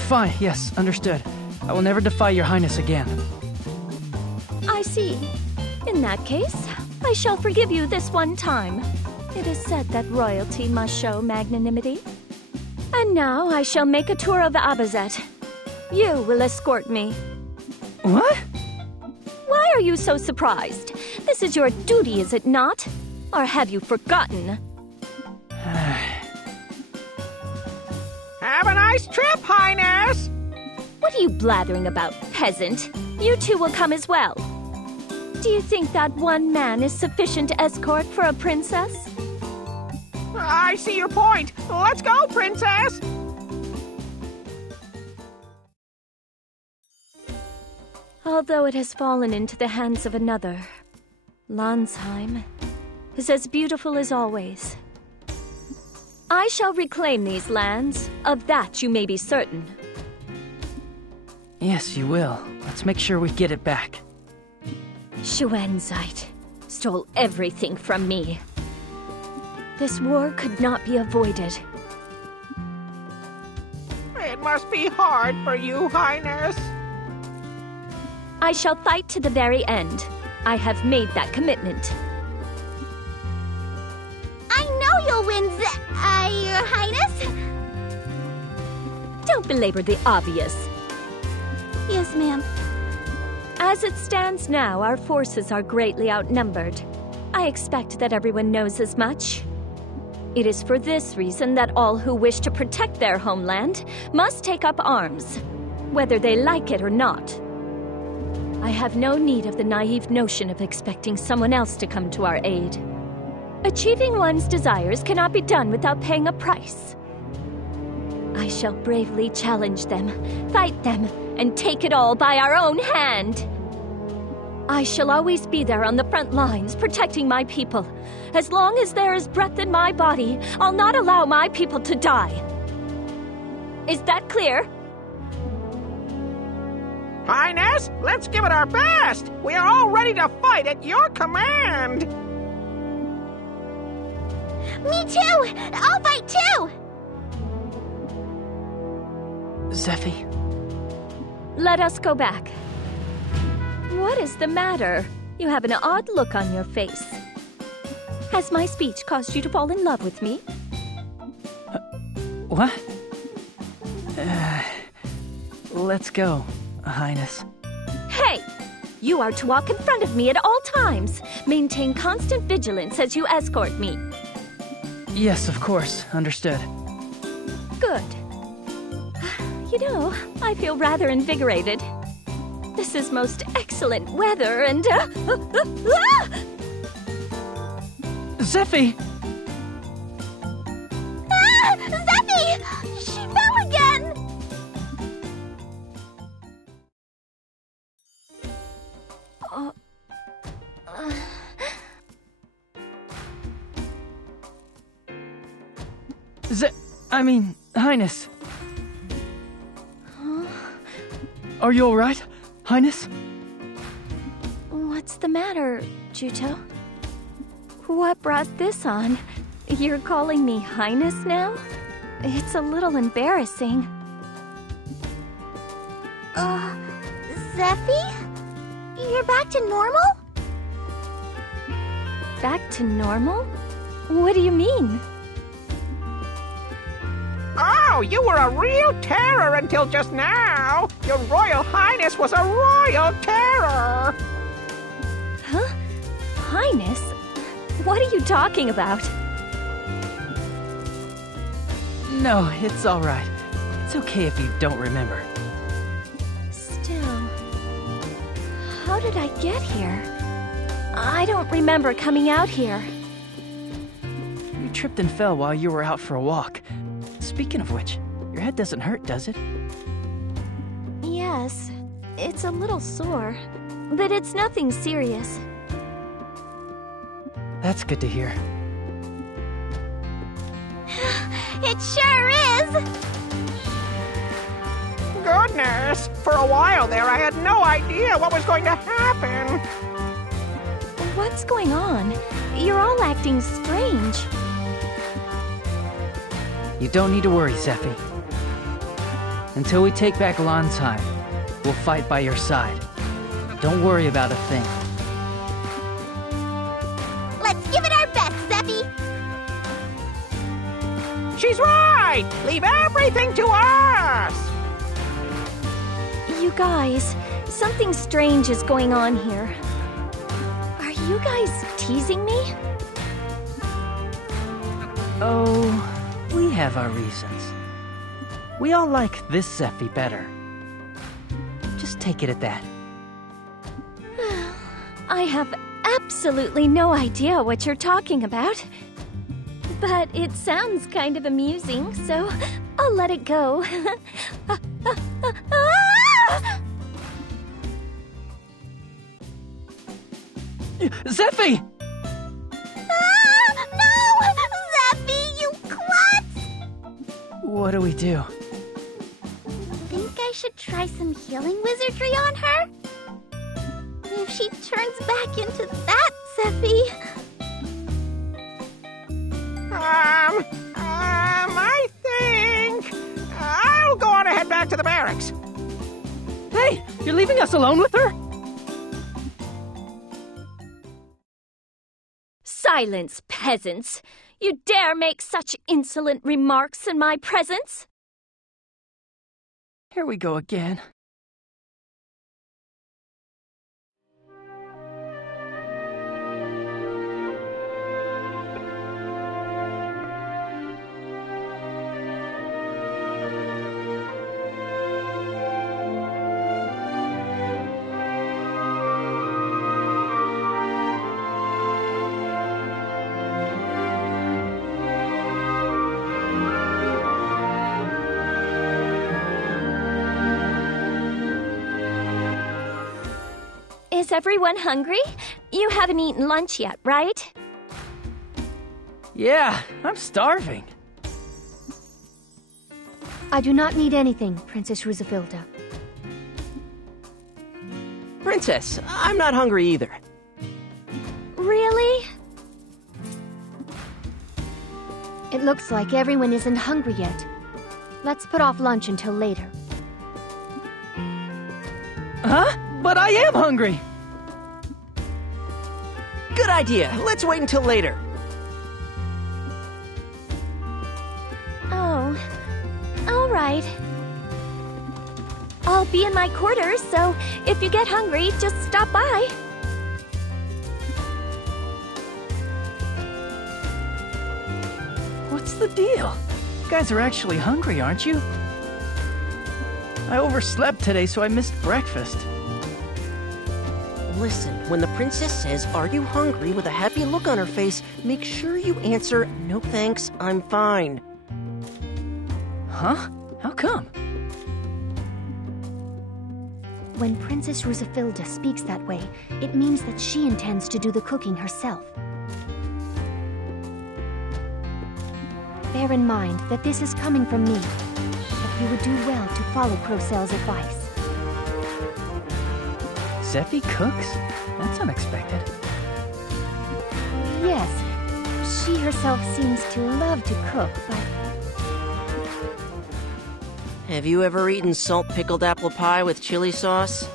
Fine, yes, understood. I will never defy Your Highness again. I see. In that case, I shall forgive you this one time. It is said that royalty must show magnanimity. And now I shall make a tour of Abazet. You will escort me. What? Why are you so surprised? This is your duty, is it not? Or have you forgotten? Have a nice trip, Highness! What are you blathering about, peasant? You two will come as well. Do you think that one man is sufficient escort for a princess? I see your point. Let's go, Princess! Although it has fallen into the hands of another, Lansheim is as beautiful as always. I shall reclaim these lands, of that you may be certain. Yes, you will. Let's make sure we get it back. Schwenzeit stole everything from me. This war could not be avoided. It must be hard for you, Highness. I shall fight to the very end. I have made that commitment. I know you'll win, Your Highness. Don't belabor the obvious. Yes, ma'am. As it stands now, our forces are greatly outnumbered. I expect that everyone knows as much. It is for this reason that all who wish to protect their homeland must take up arms, whether they like it or not. I have no need of the naive notion of expecting someone else to come to our aid. Achieving one's desires cannot be done without paying a price. I shall bravely challenge them, fight them, and take it all by our own hand. I shall always be there on the front lines, protecting my people. As long as there is breath in my body, I'll not allow my people to die. Is that clear? Highness, let's give it our best! We are all ready to fight at your command! Me too! I'll fight too! Zeffy. Let us go back. What is the matter? You have an odd look on your face. Has my speech caused you to fall in love with me? What? Let's go, Highness. Hey! You are to walk in front of me at all times. Maintain constant vigilance as you escort me. Yes, of course. Understood. Good. You know, I feel rather invigorated. This is most excellent weather and... Zeffy! Ah! Zeffy! She fell again! Highness. Huh? Are you alright, Highness? What's the matter, Juto? What brought this on? You're calling me Highness now? It's a little embarrassing. Zeffy? You're back to normal? Back to normal? What do you mean? Oh, you were a real terror until just now! Your Royal Highness was a royal terror! Huh? Highness? What are you talking about? No, it's alright. It's okay if you don't remember. Still... How did I get here? I don't remember coming out here. You tripped and fell while you were out for a walk. Speaking of which, your head doesn't hurt, does it? Yes, it's a little sore, but it's nothing serious. That's good to hear. It sure is! Goodness! For a while there, I had no idea what was going to happen. What's going on? You're all acting strange. You don't need to worry, Zeffy. Until we take back Lansheim, we'll fight by your side. Don't worry about a thing. Let's give it our best, Zeffy! She's right! Leave everything to us! You guys, something strange is going on here. Are you guys teasing me? Oh, we have our reasons. We all like this Zeffy better. Just take it at that. I have absolutely no idea what you're talking about. But it sounds kind of amusing, so I'll let it go. Zeffy! No! Zeffy, you klutz! What do we do? Think I should try some healing wizardry on her? If she turns back into that Zeffy... I think... I'll go on ahead back to the barracks. Hey, you're leaving us alone with her? Silence, peasants! You dare make such insolent remarks in my presence? Here we go again. Is everyone hungry? You haven't eaten lunch yet, right? Yeah, I'm starving. I do not need anything, Princess Roosevilda. Princess, I'm not hungry either. Really? It looks like everyone isn't hungry yet. Let's put off lunch until later. Huh? But I am hungry! Good idea. Let's wait until later. Oh, all right. I'll be in my quarters, so if you get hungry, just stop by. What's the deal? You guys are actually hungry, aren't you? I overslept today, so I missed breakfast. Listen, when the princess says, "Are you hungry?" with a happy look on her face, make sure you answer, "No thanks, I'm fine." Huh? How come? When Princess Rusafilda speaks that way, it means that she intends to do the cooking herself. Bear in mind that this is coming from me, but you would do well to follow Crocell's advice. Zeffy cooks? That's unexpected. Yes, she herself seems to love to cook, but Have you ever eaten salt pickled apple pie with chili sauce?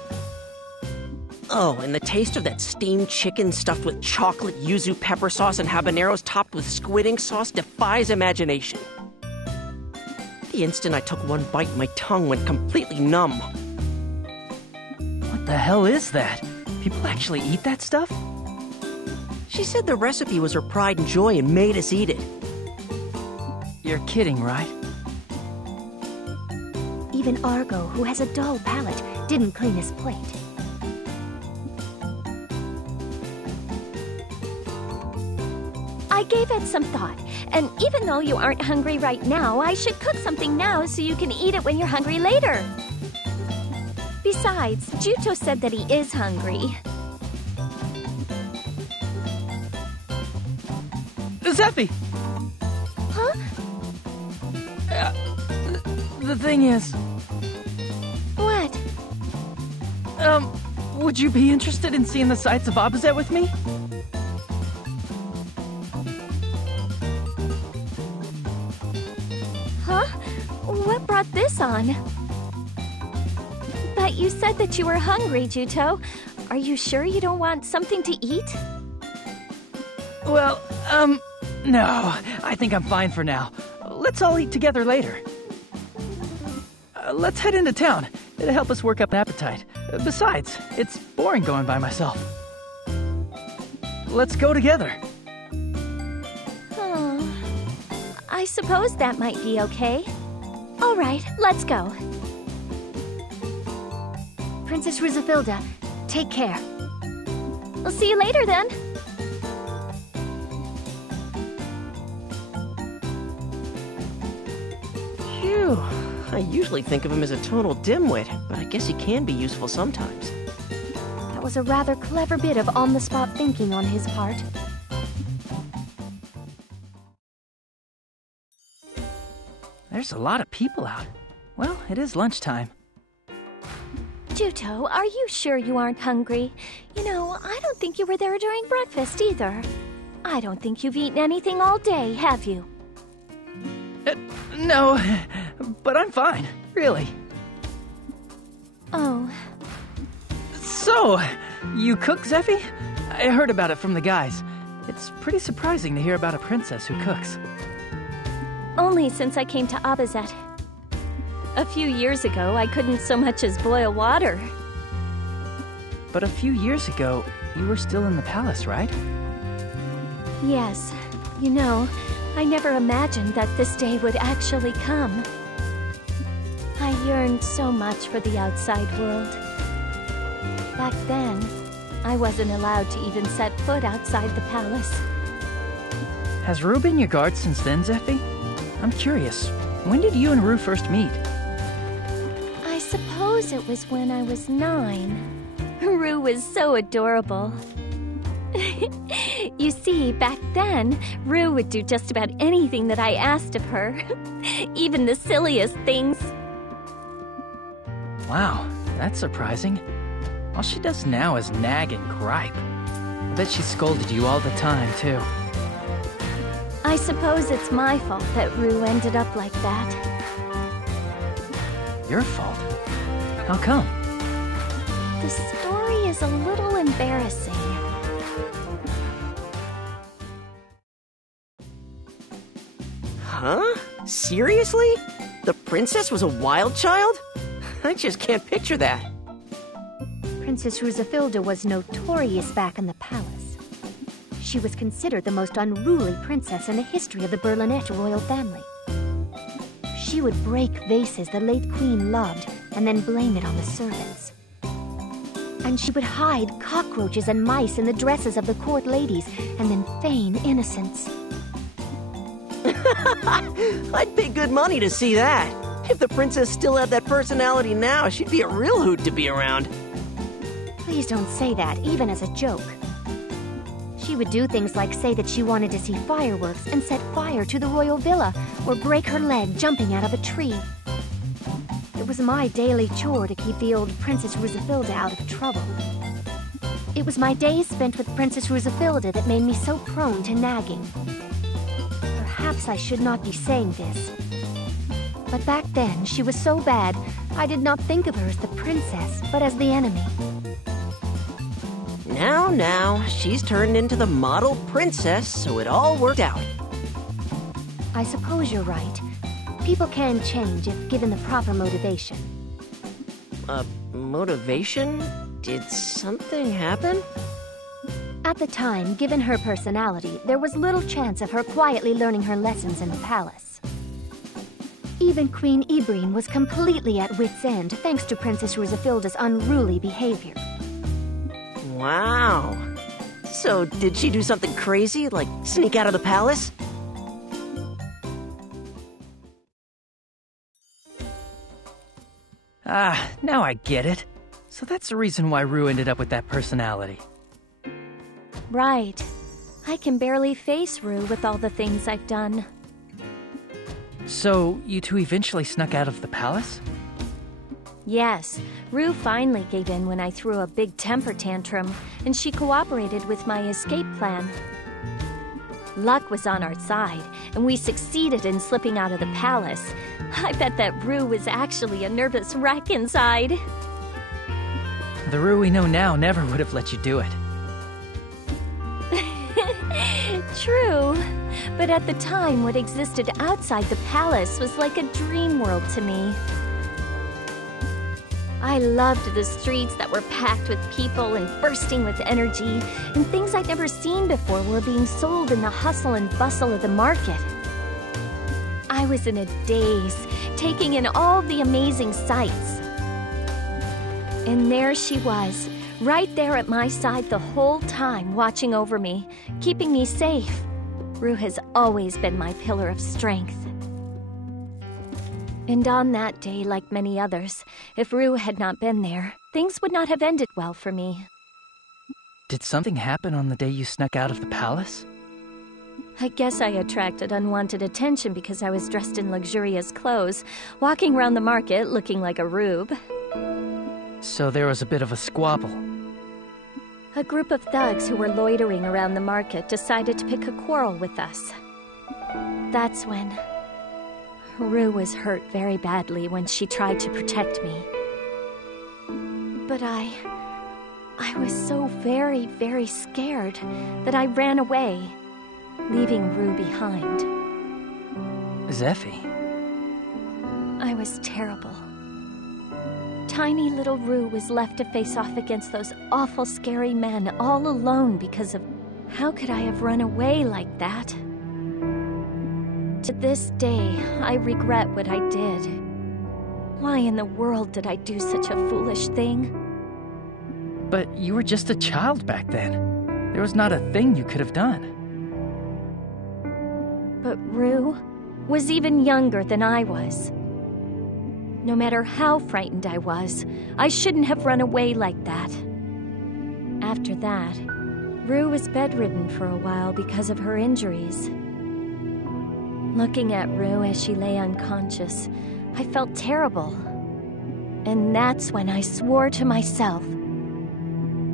Oh, and the taste of that steamed chicken stuffed with chocolate yuzu pepper sauce and habaneros topped with squid ink sauce defies imagination. The instant I took one bite, my tongue went completely numb. What the hell is that? People actually eat that stuff? She said the recipe was her pride and joy and made us eat it. You're kidding, right? even Argo, who has a dull palate, didn't clean his plate. I gave it some thought, and even though you aren't hungry right now, I should cook something now so you can eat it when you're hungry later. Besides, Juto said that he is hungry. Zeffy! Huh? The thing is... What? Would you be interested in seeing the sights of Abazet with me? Huh? What brought this on? But you said that you were hungry, Juto. Are you sure you don't want something to eat? Well, no. I think I'm fine for now. Let's all eat together later. Let's head into town. It'll help us work up an appetite. Besides, it's boring going by myself. Let's go together. Oh, I suppose that might be okay. All right, let's go. Princess Rusafilda, take care. We'll see you later then. Phew. I usually think of him as a total dimwit, but I guess he can be useful sometimes. That was a rather clever bit of on-the-spot thinking on his part. There's a lot of people out. Well, it is lunchtime. Juto, are you sure you aren't hungry? You know, I don't think you were there during breakfast either. I don't think you've eaten anything all day, have you? No, but I'm fine, really. Oh. So, you cook, Zeffy? I heard about it from the guys. It's pretty surprising to hear about a princess who cooks. Only since I came to Abazet. A few years ago, I couldn't so much as boil water. But a few years ago, you were still in the palace, right? Yes. You know, I never imagined that this day would actually come. I yearned so much for the outside world. Back then, I wasn't allowed to even set foot outside the palace. Has Rue been your guard since then, Zeffy? I'm curious, when did you and Rue first meet? I suppose it was when I was 9. Rue was so adorable. You see, back then, Rue would do just about anything that I asked of her. Even the silliest things. Wow, that's surprising. All she does now is nag and gripe. I bet she scolded you all the time, too. I suppose it's my fault that Rue ended up like that. Your fault? How come? The story is a little embarrassing. Huh? Seriously? The princess was a wild child? I just can't picture that. Princess Rusafilda was notorious back in the palace. She was considered the most unruly princess in the history of the Berlinette royal family. She would break vases the late queen loved and then blame it on the servants. And she would hide cockroaches and mice in the dresses of the court ladies and then feign innocence. I'd pay good money to see that. If the princess still had that personality now, she'd be a real hoot to be around. Please don't say that, even as a joke. She would do things like say that she wanted to see fireworks and set fire to the royal villa, or break her leg jumping out of a tree. It was my daily chore to keep the old Princess Rusafilda out of trouble. It was my days spent with Princess Rusafilda that made me so prone to nagging. Perhaps I should not be saying this, but back then she was so bad, I did not think of her as the princess, but as the enemy. Now, she's turned into the model princess, so it all worked out. I suppose you're right. People can change if given the proper motivation. Motivation? Did something happen? At the time, given her personality, there was little chance of her quietly learning her lessons in the palace. Even Queen Ibreen was completely at wit's end thanks to Princess Rusafilda's unruly behavior. Wow. So, did she do something crazy, like sneak out of the palace? Ah, now I get it. So that's the reason why Rue ended up with that personality. Right. I can barely face Rue with all the things I've done. So, you two eventually snuck out of the palace? Yes, Rue finally gave in when I threw a big temper tantrum, and she cooperated with my escape plan. Luck was on our side, and we succeeded in slipping out of the palace. I bet that Rue was actually a nervous wreck inside. The Rue we know now never would have let you do it. True, but at the time what existed outside the palace was like a dream world to me. I loved the streets that were packed with people and bursting with energy, and things I'd never seen before were being sold in the hustle and bustle of the market. I was in a daze, taking in all the amazing sights. And there she was, right there at my side the whole time, watching over me, keeping me safe. Rue has always been my pillar of strength. And on that day, like many others, if Rue had not been there, things would not have ended well for me. Did something happen on the day you snuck out of the palace? I guess I attracted unwanted attention because I was dressed in luxurious clothes, walking around the market looking like a rube. So there was a bit of a squabble. A group of thugs who were loitering around the market decided to pick a quarrel with us. That's when Rue was hurt very badly when she tried to protect me. But I was so very, very scared that I ran away, leaving Rue behind. Zeffie. I was terrible. Tiny little Rue was left to face off against those awful scary men all alone because of... How could I have run away like that? To this day, I regret what I did. Why in the world did I do such a foolish thing? But you were just a child back then. There was not a thing you could have done. But Rue was even younger than I was. No matter how frightened I was, I shouldn't have run away like that. After that, Rue was bedridden for a while because of her injuries. Looking at Rue as she lay unconscious, I felt terrible. And that's when I swore to myself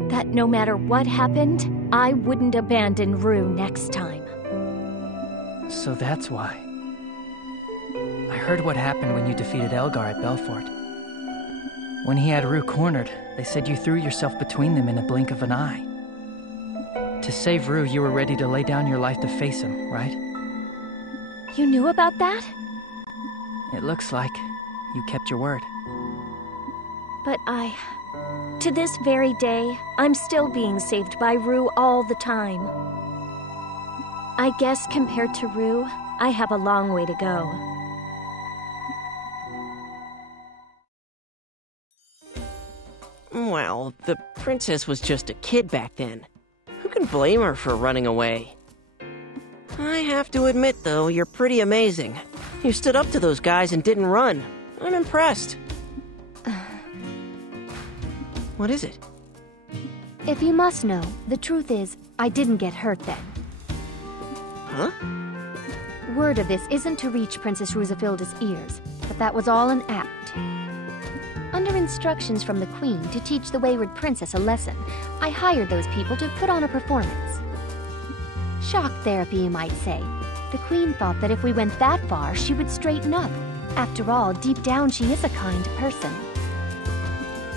that no matter what happened, I wouldn't abandon Rue next time. So that's why. I heard what happened when you defeated Elgar at Belfort. When he had Rue cornered, they said you threw yourself between them in a blink of an eye. To save Rue, you were ready to lay down your life to face him, right? You knew about that? It looks like you kept your word. But to this very day, I'm still being saved by Rue all the time. I guess compared to Rue, I have a long way to go. Well, the princess was just a kid back then. Who can blame her for running away? I have to admit, though, you're pretty amazing. You stood up to those guys and didn't run. I'm impressed. What is it? If you must know, the truth is, I didn't get hurt then. Huh? Word of this isn't to reach Princess Rusafilda's ears, but that was all an act. Under instructions from the Queen to teach the wayward princess a lesson, I hired those people to put on a performance. Shock therapy, you might say. The Queen thought that if we went that far, she would straighten up. After all, deep down, she is a kind person.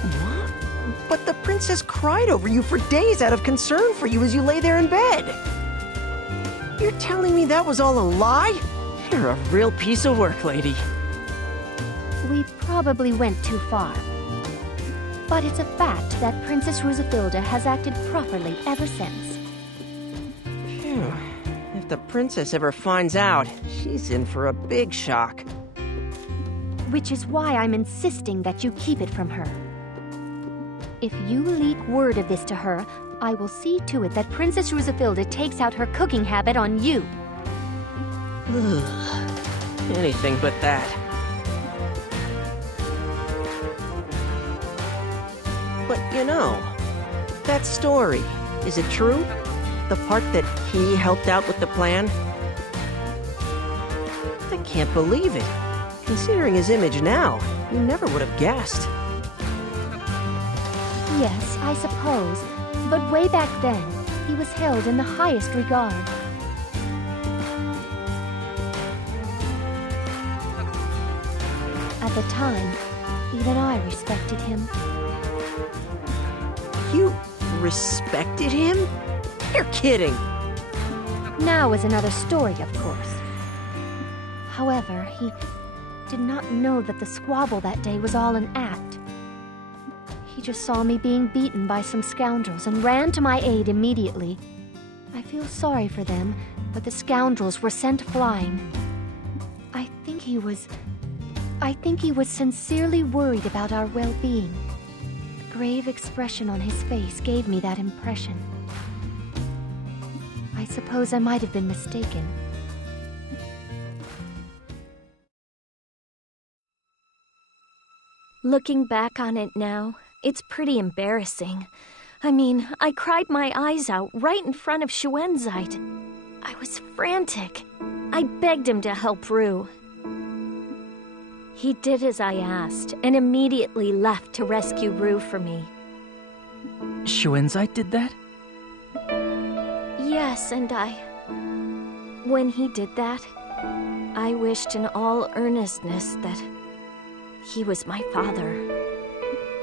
What? But the princess cried over you for days out of concern for you as you lay there in bed. You're telling me that was all a lie? You're a real piece of work, lady. We probably went too far. But it's a fact that Princess Rusafilda has acted properly ever since. Phew. If the princess ever finds out, she's in for a big shock. Which is why I'm insisting that you keep it from her. If you leak word of this to her, I will see to it that Princess Rusafilda takes out her cooking habit on you. Ugh. Anything but that. But you know, that story, is it true? The part that he helped out with the plan? I can't believe it. Considering his image now, you never would have guessed. Yes, I suppose. But way back then, he was held in the highest regard. At the time, even I respected him. You respected him? You're kidding! Now is another story, of course. However, he did not know that the squabble that day was all an act. He just saw me being beaten by some scoundrels and ran to my aid immediately. I feel sorry for them, but the scoundrels were sent flying. I think he was sincerely worried about our well-being. The grave expression on his face gave me that impression. I suppose I might have been mistaken. Looking back on it now, it's pretty embarrassing. I mean, I cried my eyes out right in front of Shuenzite. I was frantic. I begged him to help Rue. He did as I asked, and immediately left to rescue Rue for me. Shuenzite did that? Yes, and when he did that, I wished in all earnestness that he was my father.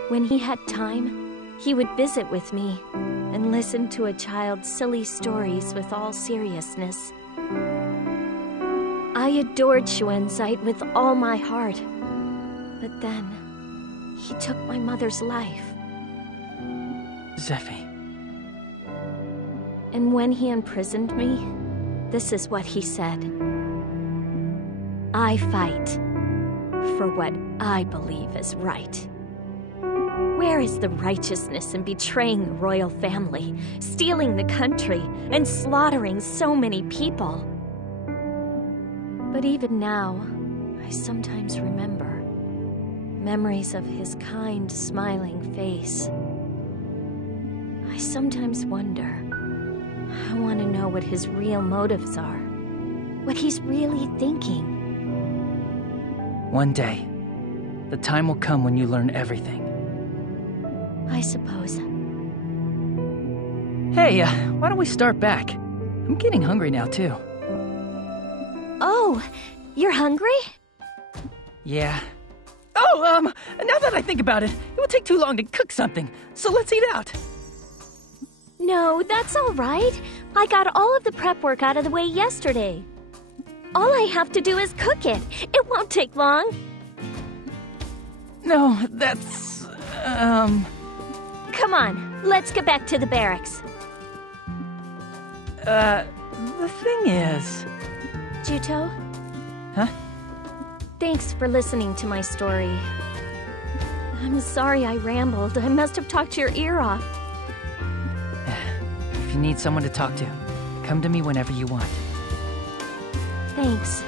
When he had time, he would visit with me and listen to a child's silly stories with all seriousness. I adored Shuenzite with all my heart, but then he took my mother's life. Zephy. And when he imprisoned me, this is what he said. I fight for what I believe is right. Where is the righteousness in betraying the royal family, stealing the country, and slaughtering so many people? But even now, I sometimes remember memories of his kind, smiling face. I sometimes wonder. I want to know what his real motives are. What he's really thinking. One day, the time will come when you learn everything. I suppose. Hey, why don't we start back? I'm getting hungry now, too. Oh, you're hungry? Yeah. Oh, now that I think about it, it will take too long to cook something, so let's eat out. No, that's all right. I got all of the prep work out of the way yesterday. All I have to do is cook it. It won't take long. No, that's... Come on, let's get back to the barracks. The thing is... Juto? Huh? Thanks for listening to my story. I'm sorry I rambled. I must have talked your ear off. If you need someone to talk to, come to me whenever you want. Thanks.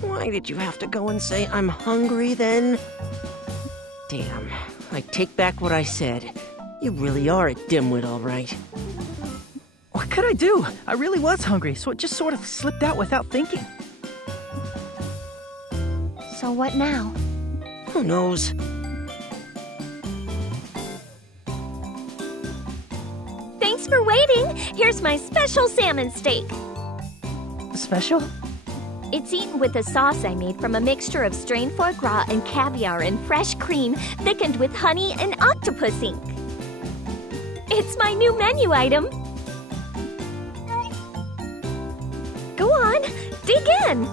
Why did you have to go and say I'm hungry then? Damn, I take back what I said. You really are a dimwit, all right. What could I do? I really was hungry, so it just sort of slipped out without thinking. So what now? Who knows? Thanks for waiting. Here's my special salmon steak. Special? It's eaten with a sauce I made from a mixture of strained foie gras and caviar and fresh cream, thickened with honey and octopus ink. It's my new menu item. Go on, dig in.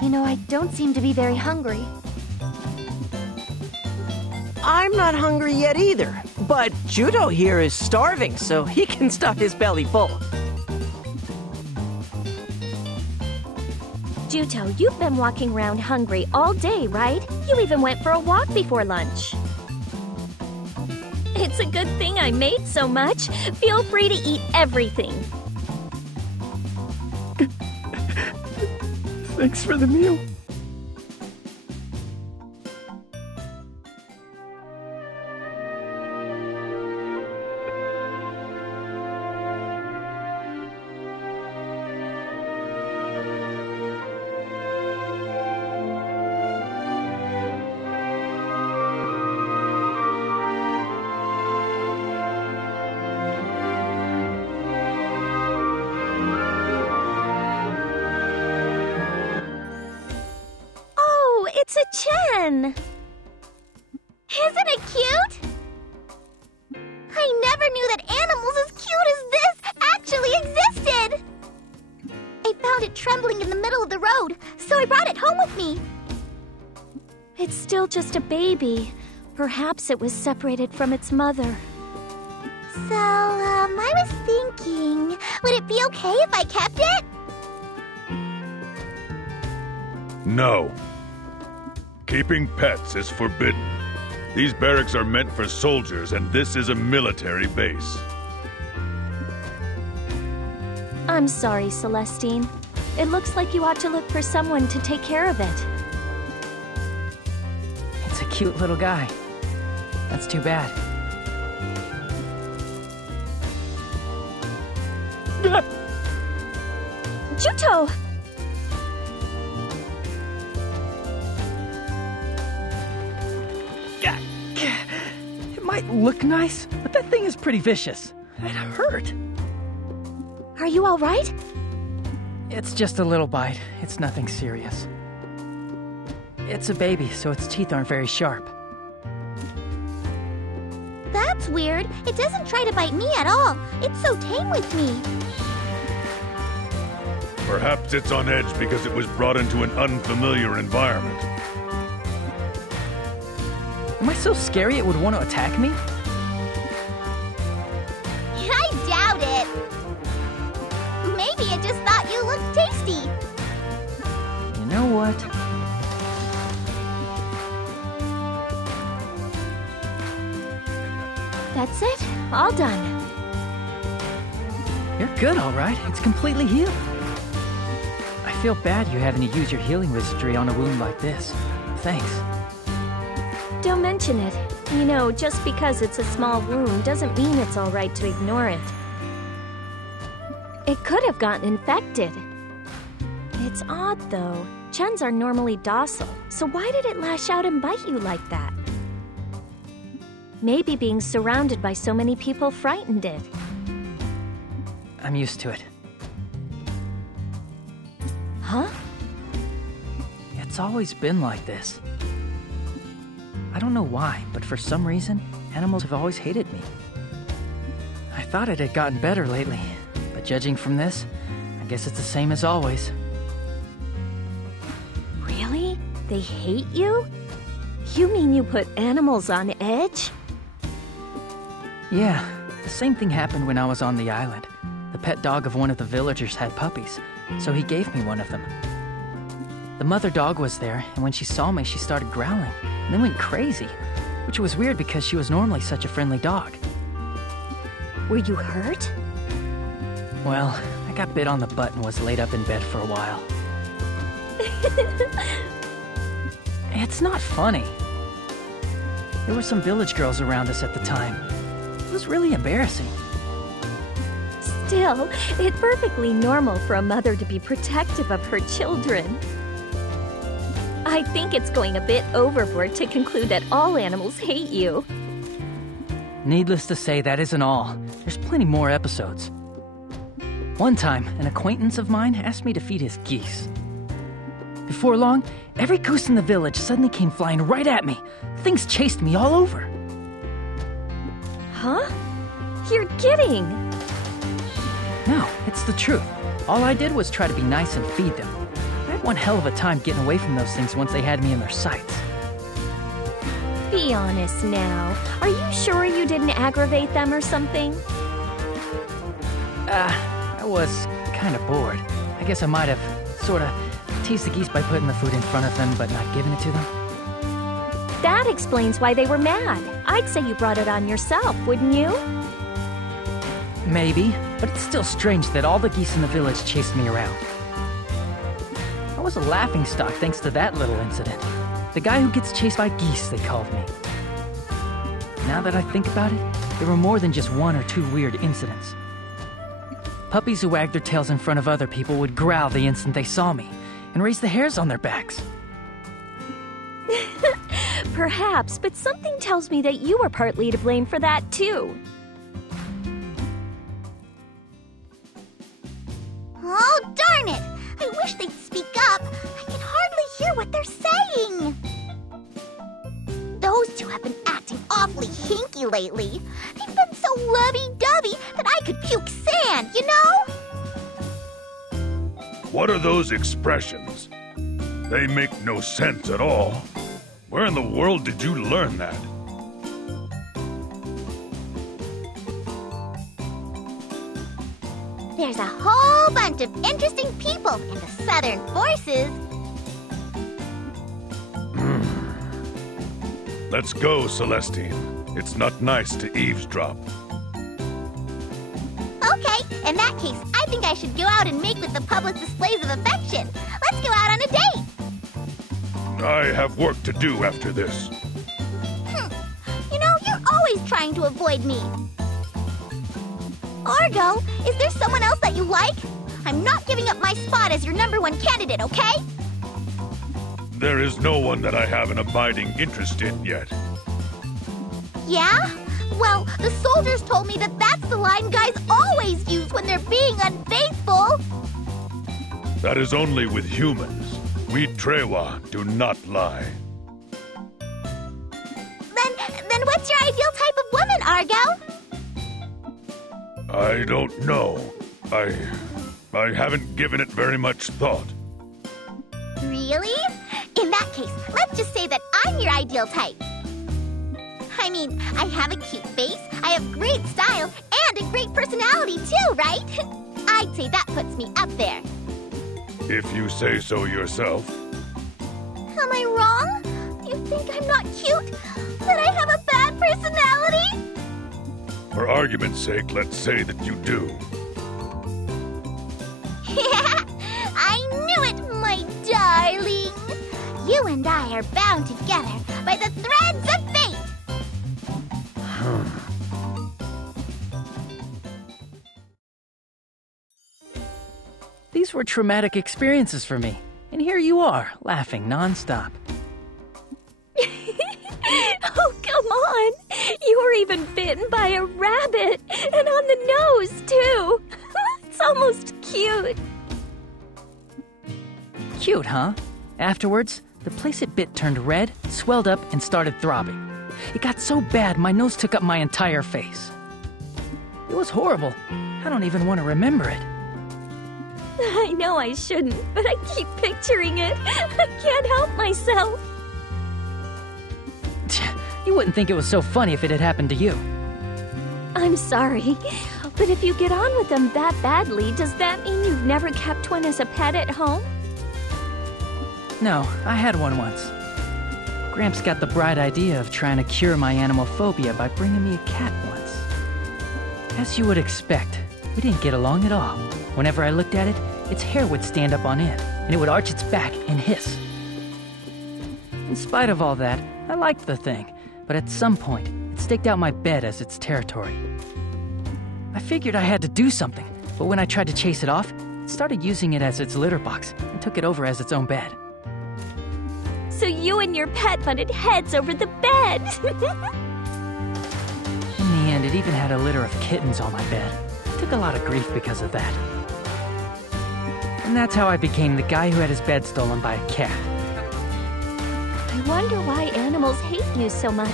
You know, I don't seem to be very hungry. I'm not hungry yet either, but Judo here is starving, so he can stuff his belly full. Juto, you've been walking around hungry all day, right? You even went for a walk before lunch. It's a good thing I made so much. Feel free to eat everything. Thanks for the meal. It's a Chen! Isn't it cute? I never knew that animals as cute as this actually existed! I found it trembling in the middle of the road, so I brought it home with me. It's still just a baby. Perhaps it was separated from its mother. So, I was thinking, would it be okay if I kept it? No. Keeping pets is forbidden. These barracks are meant for soldiers, and this is a military base. I'm sorry, Celestine. It looks like you ought to look for someone to take care of it. It's a cute little guy. That's too bad. Juto! It might look nice, but that thing is pretty vicious. It hurt. Are you all right? It's just a little bite. It's nothing serious. It's a baby, so its teeth aren't very sharp. That's weird. It doesn't try to bite me at all. It's so tame with me. Perhaps it's on edge because it was brought into an unfamiliar environment. Am I so scary it would want to attack me? I doubt it. Maybe it just thought you looked tasty. You know what? That's it. All done. You're good, all right. It's completely healed. I feel bad you having to use your healing wizardry on a wound like this. Thanks. Don't mention it. You know, just because it's a small wound doesn't mean it's all right to ignore it. It could have gotten infected. It's odd, though. Chens are normally docile, so why did it lash out and bite you like that? Maybe being surrounded by so many people frightened it. I'm used to it. Huh? It's always been like this. I don't know why, but for some reason, animals have always hated me. I thought it had gotten better lately, but judging from this, I guess it's the same as always. Really? They hate you? You mean you put animals on edge? Yeah, the same thing happened when I was on the island. The pet dog of one of the villagers had puppies, so he gave me one of them. The mother dog was there, and when she saw me, she started growling, and then went crazy, which was weird because she was normally such a friendly dog. Were you hurt? Well, I got bit on the butt and was laid up in bed for a while. It's not funny. There were some village girls around us at the time. It was really embarrassing. Still, it's perfectly normal for a mother to be protective of her children. I think it's going a bit overboard to conclude that all animals hate you. Needless to say, that isn't all. There's plenty more episodes. One time, an acquaintance of mine asked me to feed his geese. Before long, every goose in the village suddenly came flying right at me. Things chased me all over. Huh? You're kidding! No, it's the truth. All I did was try to be nice and feed them. I had one hell of a time getting away from those things once they had me in their sights. Be honest now. Are you sure you didn't aggravate them or something? I was kind of bored. I guess I might have sort of teased the geese by putting the food in front of them but not giving it to them. That explains why they were mad. I'd say you brought it on yourself, wouldn't you? Maybe, but it's still strange that all the geese in the village chased me around. I was a laughingstock thanks to that little incident. The guy who gets chased by geese, they called me. Now that I think about it, there were more than just one or two weird incidents. Puppies who wagged their tails in front of other people would growl the instant they saw me, and raise the hairs on their backs. Perhaps, but something tells me that you were partly to blame for that, too. Oh, darn it! I wish they'd speak up. I can hardly hear what they're saying. Those two have been acting awfully hinky lately. They've been so lovey-dovey that I could puke sand, you know? What are those expressions? They make no sense at all. Where in the world did you learn that? There's a whole bunch of interesting people in the Southern Forces. Let's go, Celestine. It's not nice to eavesdrop. Okay, in that case, I think I should go out and make with the public displays of affection. Let's go out on a date. I have work to do after this. You know, you're always trying to avoid me. Argo, is there someone else that you like? I'm not giving up my spot as your #1 candidate, okay? There is no one that I have an abiding interest in yet. Yeah? Well, the soldiers told me that that's the line guys always use when they're being unfaithful. That is only with humans. We Trewa do not lie. Then what's your ideal type of woman, Argo? I don't know. I haven't given it very much thought. Really? In that case, let's just say that I'm your ideal type. I mean, I have a cute face, I have great style, and a great personality too, right? I'd say that puts me up there. If you say so yourself. Am I wrong? You think I'm not cute? That I have a bad personality? For argument's sake, let's say that you do. I knew it, my darling. You and I are bound together by the threads of fate. These were traumatic experiences for me, and here you are, laughing non-stop. Oh, come on! You were even bitten by a rabbit, and on the nose, too! It's almost cute. Cute, huh? Afterwards, the place it bit turned red, swelled up, and started throbbing. It got so bad, my nose took up my entire face. It was horrible. I don't even want to remember it. I know I shouldn't, but I keep picturing it. I can't help myself. You wouldn't think it was so funny if it had happened to you. I'm sorry, but if you get on with them that badly, does that mean you've never kept one as a pet at home? No, I had one once. Gramps got the bright idea of trying to cure my animal phobia by bringing me a cat once. As you would expect, we didn't get along at all. Whenever I looked at it, its hair would stand up on end, and it would arch its back and hiss. In spite of all that, I liked the thing, but at some point, it staked out my bed as its territory. I figured I had to do something, but when I tried to chase it off, it started using it as its litter box and took it over as its own bed. So you and your pet butted heads over the bed. In the end, it even had a litter of kittens on my bed. I took a lot of grief because of that. And that's how I became the guy who had his bed stolen by a cat. I wonder why animals hate you so much.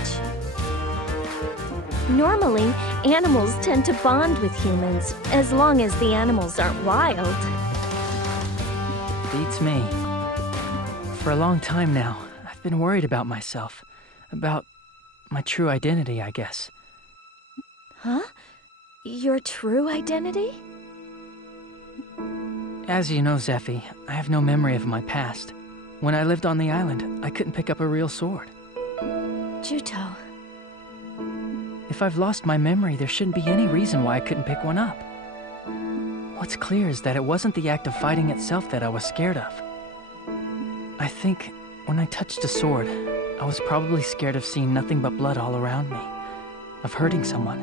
Normally, animals tend to bond with humans, as long as the animals aren't wild. Beats me. For a long time now, I've been worried about myself. About my true identity, I guess. Huh? Your true identity? As you know, Zephy, I have no memory of my past. When I lived on the island, I couldn't pick up a real sword. Juto. If I've lost my memory, there shouldn't be any reason why I couldn't pick one up. What's clear is that it wasn't the act of fighting itself that I was scared of. I think when I touched a sword, I was probably scared of seeing nothing but blood all around me, of hurting someone.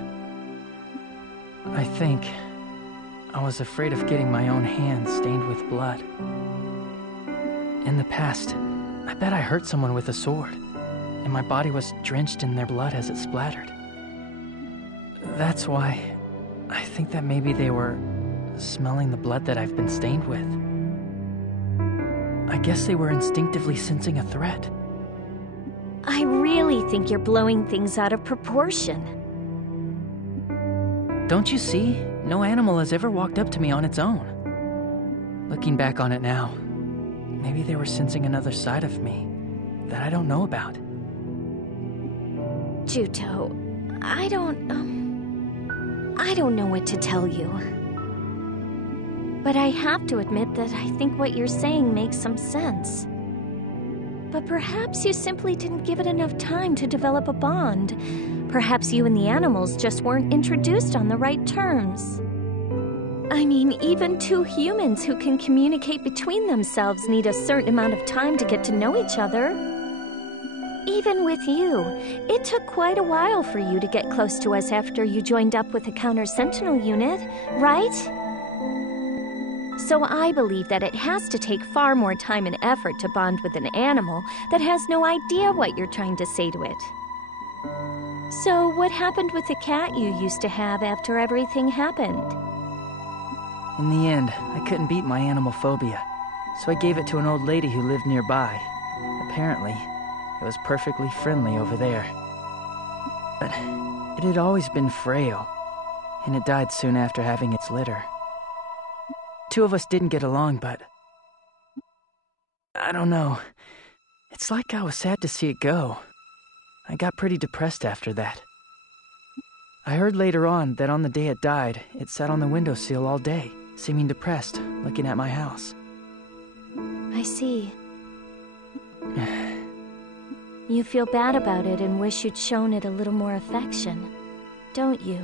I think I was afraid of getting my own hands stained with blood. In the past, I bet I hurt someone with a sword, and my body was drenched in their blood as it splattered. That's why I think that maybe they were smelling the blood that I've been stained with. I guess they were instinctively sensing a threat. I really think you're blowing things out of proportion. Don't you see? No animal has ever walked up to me on its own. Looking back on it now, maybe they were sensing another side of me that I don't know about. Juto, I don't know what to tell you. But I have to admit that I think what you're saying makes some sense. But perhaps you simply didn't give it enough time to develop a bond. Perhaps you and the animals just weren't introduced on the right terms. I mean, even two humans who can communicate between themselves need a certain amount of time to get to know each other. Even with you, it took quite a while for you to get close to us after you joined up with the Counter-Sentinel unit, right? So I believe that it has to take far more time and effort to bond with an animal that has no idea what you're trying to say to it. So what happened with the cat you used to have after everything happened? In the end, I couldn't beat my animal phobia, so I gave it to an old lady who lived nearby. Apparently, it was perfectly friendly over there. But it had always been frail, and it died soon after having its litter. Two of us didn't get along, but I don't know. It's like I was sad to see it go. I got pretty depressed after that. I heard later on that on the day it died, it sat on the windowsill all day, seeming depressed, looking at my house. I see. You feel bad about it and wish you'd shown it a little more affection, don't you?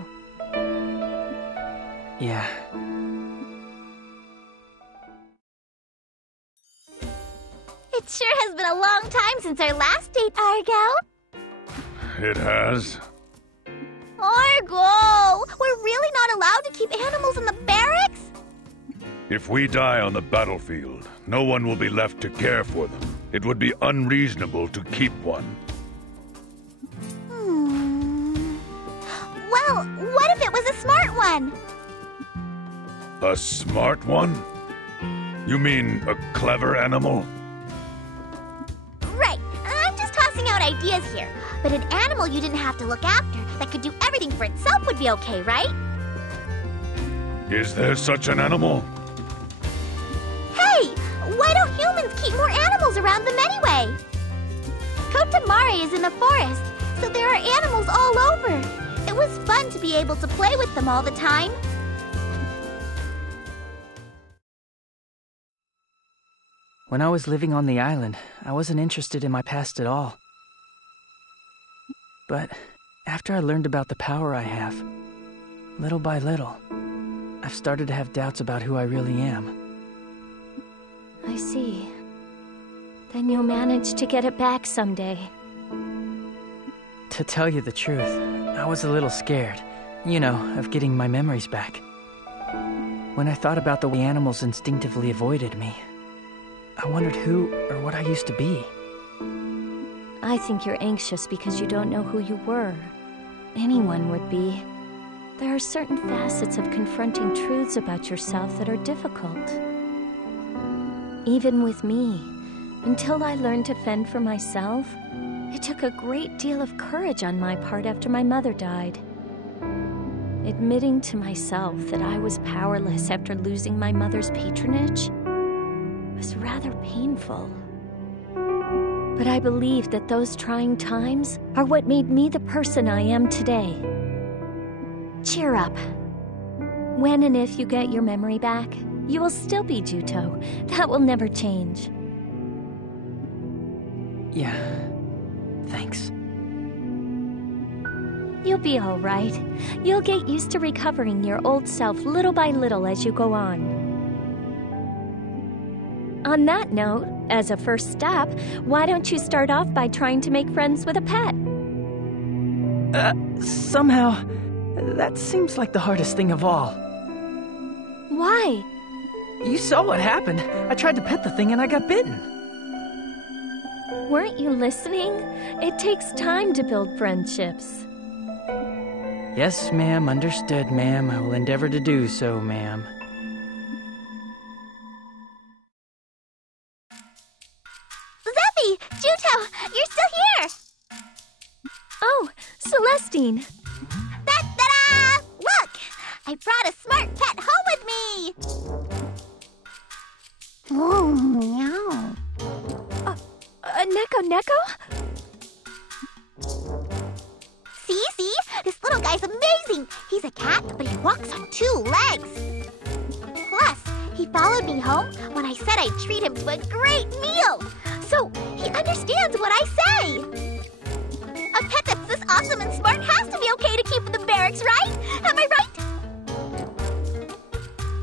Yeah. It sure has been a long time since our last date, Argo. It has. Argo! We're really not allowed to keep animals in the barracks? If we die on the battlefield, no one will be left to care for them. It would be unreasonable to keep one. Well, what if it was a smart one? A smart one? You mean a clever animal? Right. I'm just tossing out ideas here. But an animal you didn't have to look after, that could do everything for itself would be okay, right? Is there such an animal? Humans keep more animals around them anyway. Kotamare is in the forest, so there are animals all over. It was fun to be able to play with them all the time. When I was living on the island, I wasn't interested in my past at all. But after I learned about the power I have, little by little, I've started to have doubts about who I really am. I see. Then you'll manage to get it back someday. To tell you the truth, I was a little scared, of getting my memories back. When I thought about the way animals instinctively avoided me, I wondered who or what I used to be. I think you're anxious because you don't know who you were. Anyone would be. There are certain facets of confronting truths about yourself that are difficult. Even with me, until I learned to fend for myself, it took a great deal of courage on my part after my mother died. Admitting to myself that I was powerless after losing my mother's patronage was rather painful. But I believe that those trying times are what made me the person I am today. Cheer up. When and if you get your memory back, you will still be Juto. That will never change. Yeah, thanks. You'll be all right. You'll get used to recovering your old self little by little as you go on. On that note, as a first step, why don't you start off by trying to make friends with a pet? Somehow, that seems like the hardest thing of all. Why? You saw what happened. I tried to pet the thing and I got bitten. Weren't you listening? It takes time to build friendships. Yes, ma'am. Understood, ma'am. I will endeavor to do so, ma'am. Zeffy! Juto! You're still here! Oh, Celestine! Ta-da! Look! I brought a smart pet home with me! Oh, meow. Neko? See? This little guy's amazing! He's a cat, but he walks on 2 legs. Plus, he followed me home when I said I'd treat him to a great meal. So, he understands what I say. A pet that's this awesome and smart has to be okay to keep in the barracks, right? Am I right?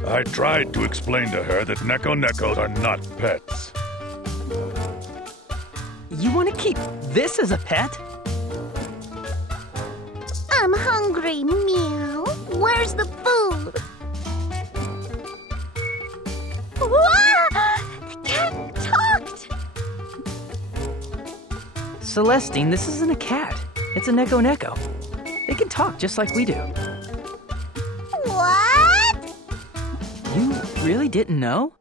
I tried to explain to her that Neko-Nekos are not pets. You want to keep this as a pet? I'm hungry, meow. Where's the food? The cat talked! Celestine, this isn't a cat. It's a Neko-Neko. They can talk just like we do. What? You really didn't know?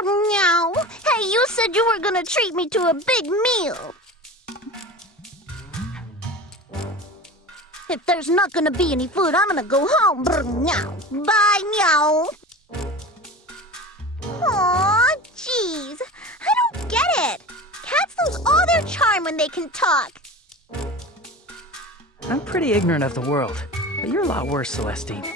Meow. Hey, you said you were gonna treat me to a big meal. If there's not gonna be any food, I'm gonna go home. Meow. Bye, meow. Aw, jeez. I don't get it. Cats lose all their charm when they can talk. I'm pretty ignorant of the world, but you're a lot worse, Celestine.